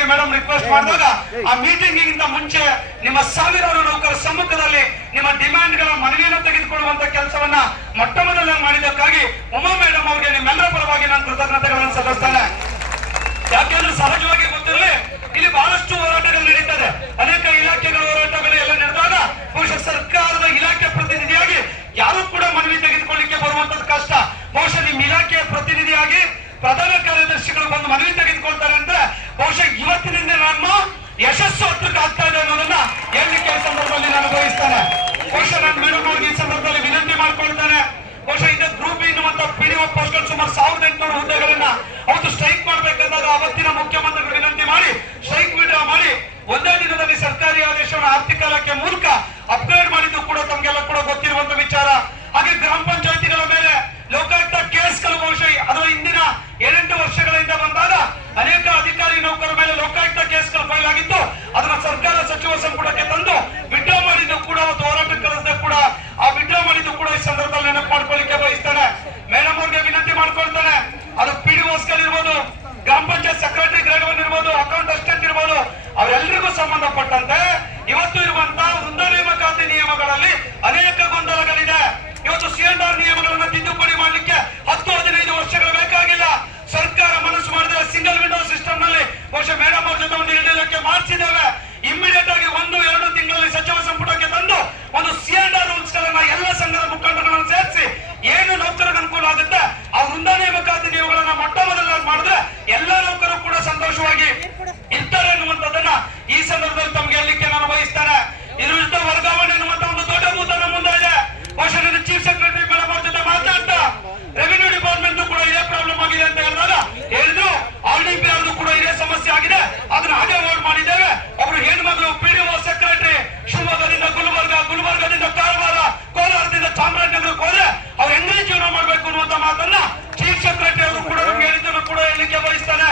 ಆಗಿ madam request ಮಾಡಿದಾಗ ಆ ಮೀಟಿಂಗ್ ಗಿಂತ ಮುಂಚೆ ನಿಮ್ಮ ಸಾವಿರಾರು ನೌಕರ ಸಮ್ಮುಖದಲ್ಲಿ ನಿಮ್ಮ ಡಿಮ್ಯಾಂಡ್ ಗಳ ಮನವಿಯನ್ನು ತೆಗೆದುಕೊಳ್ಳುವಂತ ಕೆಲಸವನ್ನ ಮೊಟ್ಟ ಮೊದಲ ಮಾಡಿದ್ದಕ್ಕಾಗಿ ಉಮಾ ಮೇಡಮ್ ಅವರಿಗೆ ನಿಮ್ಮೆಲ್ಲರ ಪರವಾಗಿ ನಾನು ಕೃತಜ್ಞತೆಗಳನ್ನು ಸಲ್ಲಿಸ್ತೇನೆ. ಯಾಕೆಂದ್ರೆ ಸಹಜವಾಗಿ ಗೊತ್ತಿರಲಿ, ಇಲ್ಲಿ ಬಹಳಷ್ಟು ಹೋರಾಟಗಳು ನಡೀತದೆ, ಅನೇಕ ಇಲಾಖೆಗಳ ಹೋರಾಟಗಳು ಎಲ್ಲ ನಡೆದಾಗ ಬಹುಶಃ ಸರ್ಕಾರದ ಇಲಾಖೆ ಪ್ರತಿನಿಧಿಯಾಗಿ ಯಾರು ಕೂಡ ಮನವಿ ತೆಗೆದುಕೊಳ್ಳಿಕ್ಕೆ ಬರುವಂತದ್ದು ಕಷ್ಟ. ಬಹುಶಃ ನಿಮ್ಮ ಇಲಾಖೆಯ ಪ್ರತಿನಿಧಿಯಾಗಿ ಪ್ರಧಾನ ಕಾರ್ಯದರ್ಶಿಗಳು ಬಂದು ಮನವಿ ತೆಗೆದುಕೊಳ್ತಾರೆ ಅಂದ್ರೆ ಬಹುಶಃ ಇವತ್ತಿನಿಂದ ನಮ್ಮ ಯಶಸ್ಸು ಹತ್ರಕ್ಕೆ ಆಗ್ತಾ ಇದೆ ಅನ್ನೋದನ್ನ ಹೇಳಲಿಕ್ಕೆ ಈ ಸಂದರ್ಭದಲ್ಲಿ ನಾನು ಬಯಸ್ತೇನೆ. ಬಹುಶಃ ನಾನು ಮೇಡಮ್ ಅವರಿಗೆ ಈ ಸಂದರ್ಭದಲ್ಲಿ ವಿನಂತಿ ಮಾಡ್ಕೊಳ್ತೇನೆ. ಬಹುಶಃ ಇದು ಗ್ರೂಪ್ ಎನ್ನುವಂತ ಪಿಡಿಒ ಪೋಸ್ಟ್ ಸುಮಾರು 1800 ಹುದ್ದೆಗಳನ್ನ ಅವತ್ತು ಸ್ಟ್ರೈಕ್ ಮಾಡ್ಬೇಕಂದಾಗ ಅವತ್ತಿನ ಮುಖ್ಯಮಂತ್ರಿಗಳು ವಿನಂತಿ ಮಾಡಿ ಸ್ಟ್ರೈಕ್ ವಿಡ್ರಾ ಮಾಡಿ ಒಂದೇ ದಿನದಲ್ಲಿ ಸರ್ಕಾರಿ ಆದೇಶವನ್ನು ಆರ್ಥಿಕ ಇಲಾಖೆ ಮೂಲಕ ಅಪ್ಗ್ರೇಡ್ ಮಾಡಿದ್ದು ಕೂಡ ತಮ್ಗೆಲ್ಲ ಕೂಡ ಗೊತ್ತಿರುವಂತ ವಿಚಾರ. ಹಾಗೆ ಗ್ರಾಮ ಪಂಚಾಯತಿಗಳ ಮೇಲೆ ಲೋಕಾಯುಕ್ತ ಕೇಸ್ಗಳು ಬಹುಶಃ ಅದು ಹಿಂದಿನ 7-8 ವರ್ಷಗಳಿಂದ ಬಂದಾಗ ಅನೇಕ ಅಧಿಕಾರಿ ನೌಕರ ಮೇಲೆ ಲೋಕಾಯುಕ್ತ ಕೇಸ್ಗಳು ಫೈಲ್ ಆಗಿತ್ತು. ಅದನ್ನ ಸರ್ಕಾರ ಸಚಿವ ಸಂಪುಟಕ್ಕೆ ತಂದು ವಿಡ್ರಾ ಮಾಡಿದ್ದು ಕೂಡ ಅವತ್ತು ಹೋರಾಟ ಕಳಿಸಿದ ಕೂಡ ಆ ವಿಡ್ರಾ ಮಾಡಿದ್ದು ಕೂಡ ಈ ಸಂದರ್ಭದಲ್ಲಿ ನೆನಪು ಮಾಡ್ಕೊಳ್ಳಿಕ್ಕೆ ಬಯಸ್ತೇನೆ. ಮೇಡಮ್ ಅವ್ರಿಗೆ ವಿನಂತಿ ಮಾಡ್ಕೊಳ್ತಾನೆ, ಅದು ಪಿಡಿಒಸ್ಗಳು ಇರ್ಬೋದು, ಗ್ರಾಮ ಪಂಚಾಯತ್ ಸೆಕ್ರೆಟರಿ ಗ್ರೇಡ್ 1 ಇರ್ಬೋದು, ಅಕೌಂಟ್ ಅಸಿಸ್ಟೆಂಟ್ ಇರ್ಬೋದು, ಅವರೆಲ್ಲರಿಗೂ ಸಂಬಂಧಪಟ್ಟಂತೆ ಇವತ್ತು ಇರುವಂತಹ ವೃಂದ ನೇಮಕಾತಿ ನಿಯಮಗಳಲ್ಲಿ ಅನೇಕ ಗೊಂದಲಗಳಿದೆ. ಇವತ್ತು CNR ನಿಯಮಗಳನ್ನು ತಿದ್ದುಪಡಿ ಮಾಡಲಿಕ್ಕೆ 10-15 ವರ್ಷಗಳು ಬೇಕಾಗಿಲ್ಲ. ಸರ್ಕಾರ ಮನಸ್ಸು ಮಾಡಿದ್ರೆ ಸಿಂಗಲ್ ವಿಂಡೋ ಸಿಸ್ಟಮ್ ನಲ್ಲಿ ಬಹುಶಃ ಮೇಡಮ್ ಅವ್ರ ಜೊತೆ ಒಂದು ನಿರ್ಣಯಕ್ಕೆ ಮಾಡಿಸಿದ್ದೇವೆ. ಇಮಿಡಿಯೇಟ್ ಆಗಿ 1-2 ತಿಂಗಳಲ್ಲಿ ಸಚಿವ ಸಂಪುಟಕ್ಕೆ ತಂದು ಒಂದು CNR ರೂಲ್ಸ್ ಗಳನ್ನ ಎಲ್ಲ ಸಂಘದ ಮುಖಂಡರನ್ನು ಸೇರಿಸಿ ಏನು ನೌಕರರಿಗೆ ಅನುಕೂಲ ಆಗುತ್ತೆ ಆ ವೃಂದ ನೇಮಕಾತಿ ನಿಯಮಗಳನ್ನ ಮೊಟ್ಟ ಮೊದಲ ಮಾಡಿದ್ರೆ ಎಲ್ಲ ನೌಕರರು ಕೂಡ ಸಂತೋಷವಾಗಿ ಇರ್ತಾರೆ ಅನ್ನುವಂಥದ್ದನ್ನ ಈ ಸಂದರ್ಭದಲ್ಲಿ ತಮ್ಗೆ ಹೇಳಲಿಕ್ಕೆ ನಾನು ಬಯಸ್ತೇನೆ. ಇದ್ರ ಜೊತೆ ವರ್ಗಾವಣೆ ಅನ್ನುವಂತ ಒಂದು ದೊಡ್ಡ ಭೂತ ನಮ್ಮ ಮುಂದೆ ಇದೆ. ಬಹುಶಃ ಚೀಫ್ ಸೆಕ್ರೆಟರಿ ಮೇಡಮ್ ಅವ್ರ ಜೊತೆ ಮಾತಾಡ್ತಾ ರೆವಿನ್ಯೂ ಡಿಪಾರ್ಟ್ಮೆಂಟ್ ಕೂಡ ಇದೇ ಪ್ರಾಬ್ಲಮ್ ಆಗಿದೆ ಅಂತ ಹೇಳಿದಾಗ ಹೇಳಿದ್ರು, RDP ಅವ್ರದ್ದು ಕೂಡ ಇದೇ ಸಮಸ್ಯೆ ಆಗಿದೆ, ಅದನ್ನ ಹಾಗೆ ಹೋಲ್ಡ್ ಮಾಡಿದ್ದೇವೆ. ಒಬ್ರು ಹೆಣ್ಮಗಳು PDO ಸೆಕ್ರೆಟರಿ ಶಿವಮೊಗ್ಗದಿಂದ ಗುಲ್ಬರ್ಗ, ಗುಲ್ಬರ್ಗದಿಂದ ಕಾರವಾರ, ಕೋಲಾರದಿಂದ ಚಾಮರಾಜನಗರಕ್ಕೆ ಹೋದ್ರೆ ಅವ್ರು ಹೆಂಗೆ ಜೀವನ ಮಾಡ್ಬೇಕು ಅನ್ನುವಂತ ಮಾತನ್ನ ಚೀಫ್ ಸೆಕ್ರೆಟರಿ ಅವರು ಕೂಡ ನಮ್ಗೆ ಹೇಳಿದ್ದನ್ನು ಕೂಡ ಹೇಳಲಿಕ್ಕೆ ಬಯಸ್ತಾನೆ.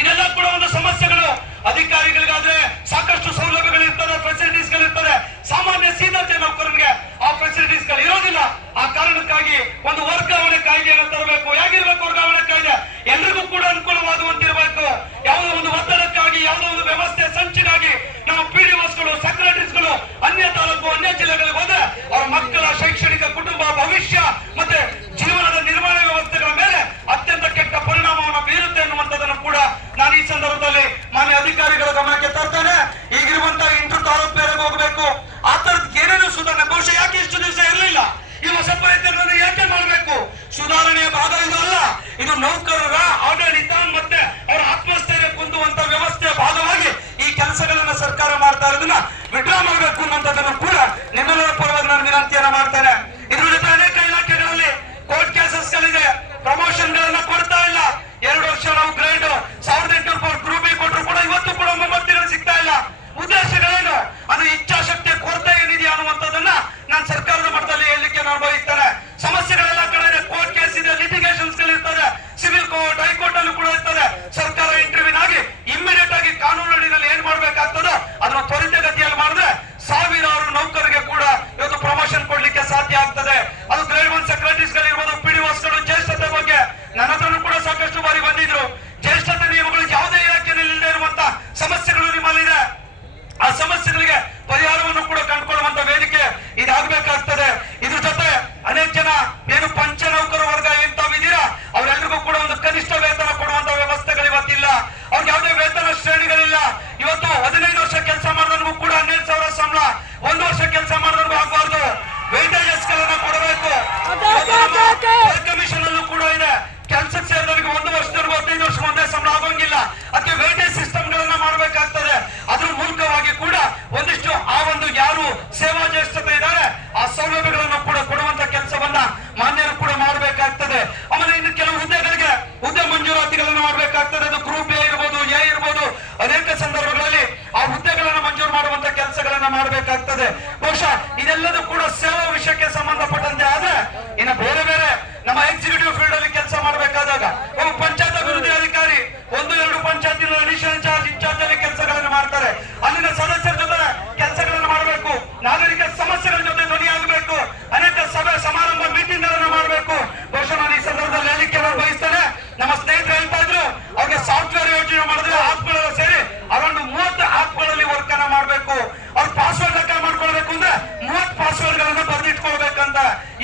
ಇದೆಲ್ಲ ಕೂಡ ಒಂದು ಸಮಸ್ಯೆಗಳು. ಅಧಿಕಾರಿಗಳಿಗಾದ್ರೆ ಸಾಕಷ್ಟು ಸೌಲಭ್ಯಗಳು ಇರ್ತದೆ, ಫೆಸಿಲಿಟೀಸ್ ಗಳಿರ್ತದೆ. ಸಾಮಾನ್ಯ ಸೀದರ್ಜೆ ನೌಕರರಿಗೆ ಆ ಫೆಸಿಲಿಟೀಸ್ ಗಳು ಇರೋದಿಲ್ಲ. ಆ ಕಾರಣಕ್ಕಾಗಿ ಒಂದು ವರ್ಗಾವಣೆ ಕಾಯ್ದೆಯನ್ನು ತರಬೇಕು. ಹೇಗಿರ್ಬೇಕು ವರ್ಗಾವಣೆ ಕಾಯ್ದೆ? ಎಲ್ರಿಗೂ ಕೂಡ ಅನುಕೂಲವಾಗುವಂತಿರಬೇಕು. ಯಾವುದೋ ಒಂದು ಒತ್ತಡಕ್ಕಾಗಿ, ಯಾವುದೋ ಒಂದು ವ್ಯವಸ್ಥೆ ಸಂಚಿಗಾಗಿ ನಮ್ಮ PDOಸ್ಗಳು ಸೆಕ್ರೆಟರೀಸ್ಗಳು ಅನ್ಯ ತಾಲೂಕು, ಅನ್ಯ ಜಿಲ್ಲೆಗಳಿಗೆ ಹೋದ್ರೆ ಅವರ ಮಕ್ಕಳ ಶೈಕ್ಷಣಿಕ, ಕುಟುಂಬ, ಭವಿಷ್ಯ ಮತ್ತೆ ಜೀವನದ ನಿರ್ವಹಣೆ ವ್ಯವಸ್ಥೆಗಳ ಮೇಲೆ ಅತ್ಯಂತ ಕೆಟ್ಟ ಪರಿಣಾಮವನ್ನು ಬೀರುತ್ತೆ ಅನ್ನುವಂಥದ್ದನ್ನು ಕೂಡ ನಾನು ಈ ಸಂದರ್ಭದಲ್ಲಿ ಮಾನ್ಯ ಅಧಿಕಾರಿಗಳ ಗಮನಕ್ಕೆ ತರ್ತೇನೆ. ಈಗಿರುವಂತಹ ಇಂಟರ್ ತಾಲೂಕು ಬೇರೆಗೆ ಹೋಗಬೇಕು. ಆ ತರದ ಏನೇನು ಸುಧಾರಣೆ ಬಹುಶಃ ಯಾಕೆ ಇಷ್ಟು ದಿವಸ ಇರಲಿಲ್ಲ, ಈ ಹೊಸ ಪ್ರಯತ್ನಗಳನ್ನು ಯಾಕೆ ಮಾಡಬೇಕು? ಸುಧಾರಣೆಯ ಭಾಗ ಇದು ಅಲ್ಲ, ಇದು ನೌಕರರ ಆಡಳಿತ ಮತ್ತೆ ಅವರ ಆತ್ಮಸ್ಥೈರ್ಯ ಕುಂದುವಂತ ವ್ಯವಸ್ಥೆಯ ಭಾಗವಾಗಿ ಈ ಕೆಲಸಗಳನ್ನ ಸರ್ಕಾರ ಮಾಡ್ತಾ ಇರೋದನ್ನ ವಿಡ್ರಾ ಮಾಡಬೇಕು ಅನ್ನೋದನ್ನು ಕೂಡ ನಿಮ್ಮೆಲ್ಲರ ಪರವಾಗಿ ನಾನು ವಿನಂತಿಯನ್ನ ಮಾಡ್ತೇನೆ. ಇದ್ರ ಜೊತೆ ಅನೇಕ ಇಲಾಖೆಗಳಲ್ಲಿ ಕೋರ್ಟ್ ಕೇಸಸ್ ಗಳಿದೆ, ಪ್ರಮೋಷನ್ ಗಳನ್ನ ಕೊಡ್ತಾ ಇಲ್ಲ. 2 ವರ್ಷ ನಾವು ಗ್ರೇಡ್ 1800 ಗ್ರೂಪ್ ಬಿ ಕೊಟ್ಟರು ಕೂಡ ಇವತ್ತು ಕೂಡ ಮುಂಬತ್ತಿಗಳು ಸಿಗ್ತಾ ಇಲ್ಲ. ಉದ್ದೇಶಗಳೇನು? ಅದು ಇಚ್ಛಾಶಕ್ತಿಯ ಕೊರತೆ ಏನಿದೆಯಾ ಅನ್ನುವಂಥದ್ದನ್ನ ನಾನು ಸರ್ಕಾರದ ಮಟ್ಟದಲ್ಲಿ ಹೇಳಲಿಕ್ಕೆ ನಾನು ಬಯಸ್ತೇನೆ. ಸಮಸ್ಯೆಗಳೆಲ್ಲ ಕಡೆ ಕೋರ್ಟ್ ಕೇಸ್ ಇದೆ, ಲಿಟಿಗೇಷನ್ಸ್ ಗಳಿರ್ತದೆ, ಸಿವಿಲ್ ಕೋರ್ಟ್,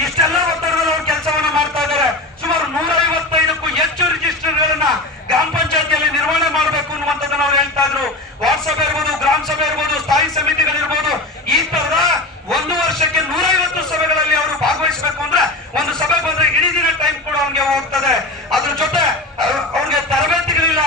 ಇಷ್ಟೆಲ್ಲ ಒತ್ತಡದಲ್ಲಿ ಅವ್ರು ಕೆಲಸವನ್ನ ಮಾಡ್ತಾ ಇದ್ದಾರೆ. ಸುಮಾರು 155ಕ್ಕೂ ಹೆಚ್ಚು ರಿಜಿಸ್ಟರ್ಗಳನ್ನ ಗ್ರಾಮ ಪಂಚಾಯತಿಯಲ್ಲಿ ನಿರ್ವಹಣೆ ಮಾಡಬೇಕು ಅನ್ನುವಂಥದ್ದನ್ನ ಅವ್ರು ಹೇಳ್ತಾ ಇದ್ರು. ವಾರ್ಡ್ ಸಭೆ ಇರ್ಬೋದು, ಗ್ರಾಮ ಸಭೆ ಇರ್ಬೋದು, ಸ್ಥಾಯಿ ಸಮಿತಿಗಳಿರ್ಬೋದು, ಈ ತರದ 1 ವರ್ಷಕ್ಕೆ 150 ಸಭೆಗಳಲ್ಲಿ ಅವರು ಭಾಗವಹಿಸಬೇಕು ಅಂದ್ರೆ ಒಂದು ಸಭೆ ಬಂದ್ರೆ ಇಡೀ ದಿನ ಟೈಮ್ ಕೂಡ ಅವ್ರಿಗೆ ಹೋಗ್ತದೆ. ಅದ್ರ ಜೊತೆ ಅವ್ರಿಗೆ ತರಬೇತಿಗಳಿಲ್ಲ,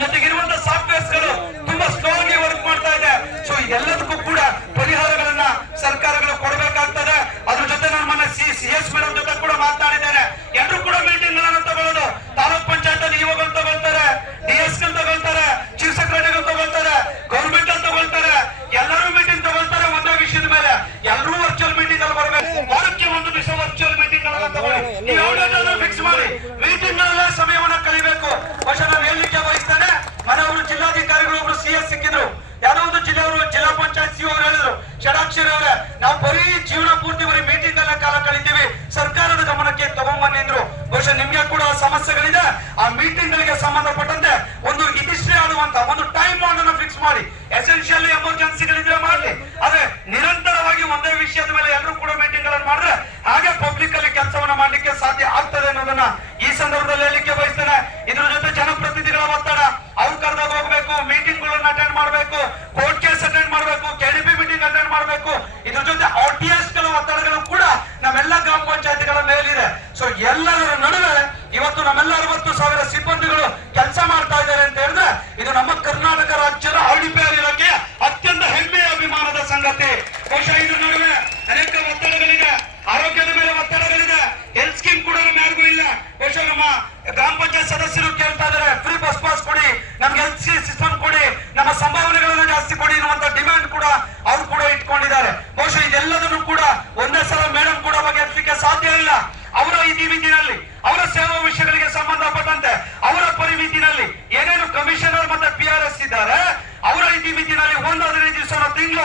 ಜೊತೆಗಿರುವಂತಹ ಸಾಫ್ಟ್ವೇರ್ಸ್ ಗಳು ತುಂಬಾ ಸ್ಲೋ ಆಗಿ ವರ್ಕ್ ಮಾಡ್ತಾ ಇದೆ. ಸೊ ಇದೆಲ್ಲದಕ್ಕೂ ಕೂಡ ಪರಿಹಾರಗಳನ್ನ ಸರ್ಕಾರಗಳು ಕೊಡಬೇಕಾಗ್ತದೆ. ಅದ್ರ ಜೊತೆ ನಾನು ಮೊನ್ನೆ CS ಮೇಡಮ್ ಜೊತೆ ಕೂಡ ಮಾತನಾಡಿದ್ದೇನೆ. ಎಲ್ಲರೂ ಕೂಡ ಮೀಟಿಂಗ್ ಗಳನ್ನ ತಗೊಳ್ಳೋದು, ತಾಲೂಕ್ ಪಂಚಾಯತ್ ಅಲ್ಲಿ ಇಒಗಳು ತಗೊಳ್ತಾರೆ, DS ಗಳು ತಗೊಳ್ತಾರೆ, ಚೀಫ್ ಸೆಕ್ರೆಟರಿಗಳು ತಗೊಳ್ತಾರೆ, ಗೌರ್ಮೆಂಟ್ ಅಲ್ಲಿ ತಗೊಳ್ತಾರೆ, ಎಲ್ಲರೂ ಮೀಟಿಂಗ್ ತಗೊಳ್ತಾರೆ ಒಂದೇ ವಿಷಯದ ಮೇಲೆ. ಎಲ್ಲರೂ ವರ್ಚುವಲ್ ಮೀಟಿಂಗ್ ಅಲ್ಲಿ ಬರಬೇಕು. ವಾರಕ್ಕೆ 1 ದಿವಸ ವರ್ಚುವಲ್ ಮೀಟಿಂಗ್ ಗಳನ್ನ ತಗೊಳ್ಳಿ. ನೀವು ಯಾವುದಾದ್ರೂ ಫಿಕ್ಸ್ ಮಾಡಿ ಮೀಟಿಂಗ್ ಗಳಲ್ಲೇ ಸಮಯವನ್ನ ಕಳಿಬೇಕು. ಬಹುಶಃ ನಾನು ಹೇಳಲಿಕ್ಕೆ ಬಯಸ್ತೇನೆ, ಮನೆಯವರು ಜಿಲ್ಲಾಧಿಕಾರಿಗಳು ಒಬ್ರು CS ಸಿಕ್ಕಿದ್ರು. ಯಾರೋ ಒಂದು ಜಿಲ್ಲೆಯವರು ಜಿಲ್ಲಾ ಪಂಚಾಯತ್ CO ಅವರು ಹೇಳಿದ್ರು, ಷಡಾಕ್ಷರಿ ಅವರೇ, ನಾವು ಬರೀ ಜೀವನ ಪೂರ್ತಿ ಬರೀ ಮೀಟಿಂಗ್ ಅಲ್ಲ ಕಾಲ ಕಳಿತೀವಿ, ಸರ್ಕಾರದ ಗಮನಕ್ಕೆ ತಗೊಂಬನ್ನಿದ್ರು. ಬಹುಶಃ ನಿಮ್ಗೆ ಕೂಡ ಸಮಸ್ಯೆಗಳಿದೆ. ಆ ಮೀಟಿಂಗ್ ಗಳಿಗೆ ಸಂಬಂಧಪಟ್ಟಂತೆ ಒಂದು ಇದಿಷ್ಟೇ ಆಡುವಂತ ಒಂದು ಟೈಮ್ ಬಾಂಡ್ ಅನ್ನು ಫಿಕ್ಸ್ ಮಾಡಿ. ಎಸೆನ್ಷಿಯಲ್ ಎಮರ್ಜೆನ್ಸಿಗಳಿದ್ರೆ ಮಾಡಲಿ, ಆದ್ರೆ ನಿರಂತರವಾಗಿ ಒಂದೇ ವಿಷಯದ ಮೇಲೆ ಎಲ್ಲರೂ ಕೂಡ ಮೀಟಿಂಗ್ ಗಳನ್ನು ಮಾಡಿದ್ರೆ ಹಾಗೆ ಪಬ್ಲಿಕ್ ಅಲ್ಲಿ ಕೆಲಸವನ್ನ ಮಾಡ್ಲಿಕ್ಕೆ ಸಾಧ್ಯ ಆಗ್ತದೆ ಅನ್ನೋದನ್ನ ಈ ಸಂದರ್ಭದಲ್ಲಿ ಹೇಳಲಿಕ್ಕೆ ಬಯಸ್ತೇನೆ. ಇದ್ರ ಜೊತೆ ಜನಪ್ರತಿನಿಧಿಗಳ ಒತ್ತಡ, ಅವ್ರು ಕರೆದಾಗ ಹೋಗ್ಬೇಕು, ಮೀಟಿಂಗ್ ಗಳನ್ನ ಅಟೆಂಡ್ ಮಾಡಬೇಕು, ಕೋರ್ಟ್ ಕೇಸ್ ಅಟೆಂಡ್ ಮಾಡಬೇಕು, KDP ಮೀಟಿಂಗ್ ಅಟೆಂಡ್ ಮಾಡಬೇಕು. ಇದ್ರ ಜೊತೆ RTS ಗಳ ಒತ್ತಡಗಳು ಕೂಡ ನಮ್ಮೆಲ್ಲ ಗ್ರಾಮ ಪಂಚಾಯತಿಗಳ ಮೇಲಿದೆ. ಸೊ ಎಲ್ಲದರ ನಡುವೆ ಇವತ್ತು ನಮ್ಮೆಲ್ಲ 60,000 ಸಿಬ್ಬಂದಿಗಳು ಕೆಲಸ ಮಾಡ್ತಾ ಇದ್ದಾರೆ ಅಂತ ಹೇಳಿದ್ರೆ ಇದು ನಮ್ಮ ಕರ್ನಾಟಕ ರಾಜ್ಯದ RDPR ಇಲಾಖೆಯ ಅತ್ಯಂತ ಹೆಮ್ಮೆಯ ಅಭಿಮಾನದ ಸಂಗತಿ. ಬಹುಶಃ ಇದ್ರ ನಡುವೆ ಅನೇಕ ಒತ್ತಡಗಳಿದೆ, ಆರೋಗ್ಯದ ಮೇಲೆ ಒತ್ತಡಗಳಿದೆ, ಹೆಲ್ತ್ ಸ್ಕೀಮ್ ಕೂಡ ನಮ್ಮ ಯಾರಿಗೂ ಇಲ್ಲ. ಬಹುಶಃ ನಮ್ಮ ಗ್ರಾಮ ಪಂಚಾಯತ್ ಸದಸ್ಯರು ಕೇಳ್ತಾ ಇದ್ದಾರೆ, ಫ್ರೀ ಬಸ್ ಪಾಸ್ ಕೊಡಿ, ನಮ್ಗೆ ಹೆಲ್ತ್ ಸಿಸ್ಟಮ್ ಕೊಡಿ, ನಮ್ಮ ಸಂಭಾವನೆಗಳನ್ನು ಜಾಸ್ತಿ ಕೊಡಿ ಅನ್ನುವಂತ ಡಿಮ್ಯಾಂಡ್ ಕೂಡ ಅವ್ರು ಕೂಡ ಇಟ್ಕೊಂಡಿದ್ದಾರೆ. ಬಹುಶಃ ಇದೆಲ್ಲದನ್ನು ಕೂಡ ಒಂದೇ ಸಲ ಮೇಡಮ್ ಕೂಡ ಬಗೆಹರಿಸಲಿಕ್ಕೆ ಸಾಧ್ಯ ಇಲ್ಲ. ಅವರ ಇತಿಮಿತಿನಲ್ಲಿ, ಅವರ ಸೇವಾ ವಿಷಯಗಳಿಗೆ ಸಂಬಂಧಪಟ್ಟಂತೆ ಅವರ ಪರಿಮಿತಿನಲ್ಲಿ ಏನೇನು ಕಮಿಷನರ್ ಮತ್ತೆ PRS ಇದ್ದಾರೆ, ಅವರ ಇತಿಮಿತಿನಲ್ಲಿ 15 ದಿವಸ ತಿಂಗಳ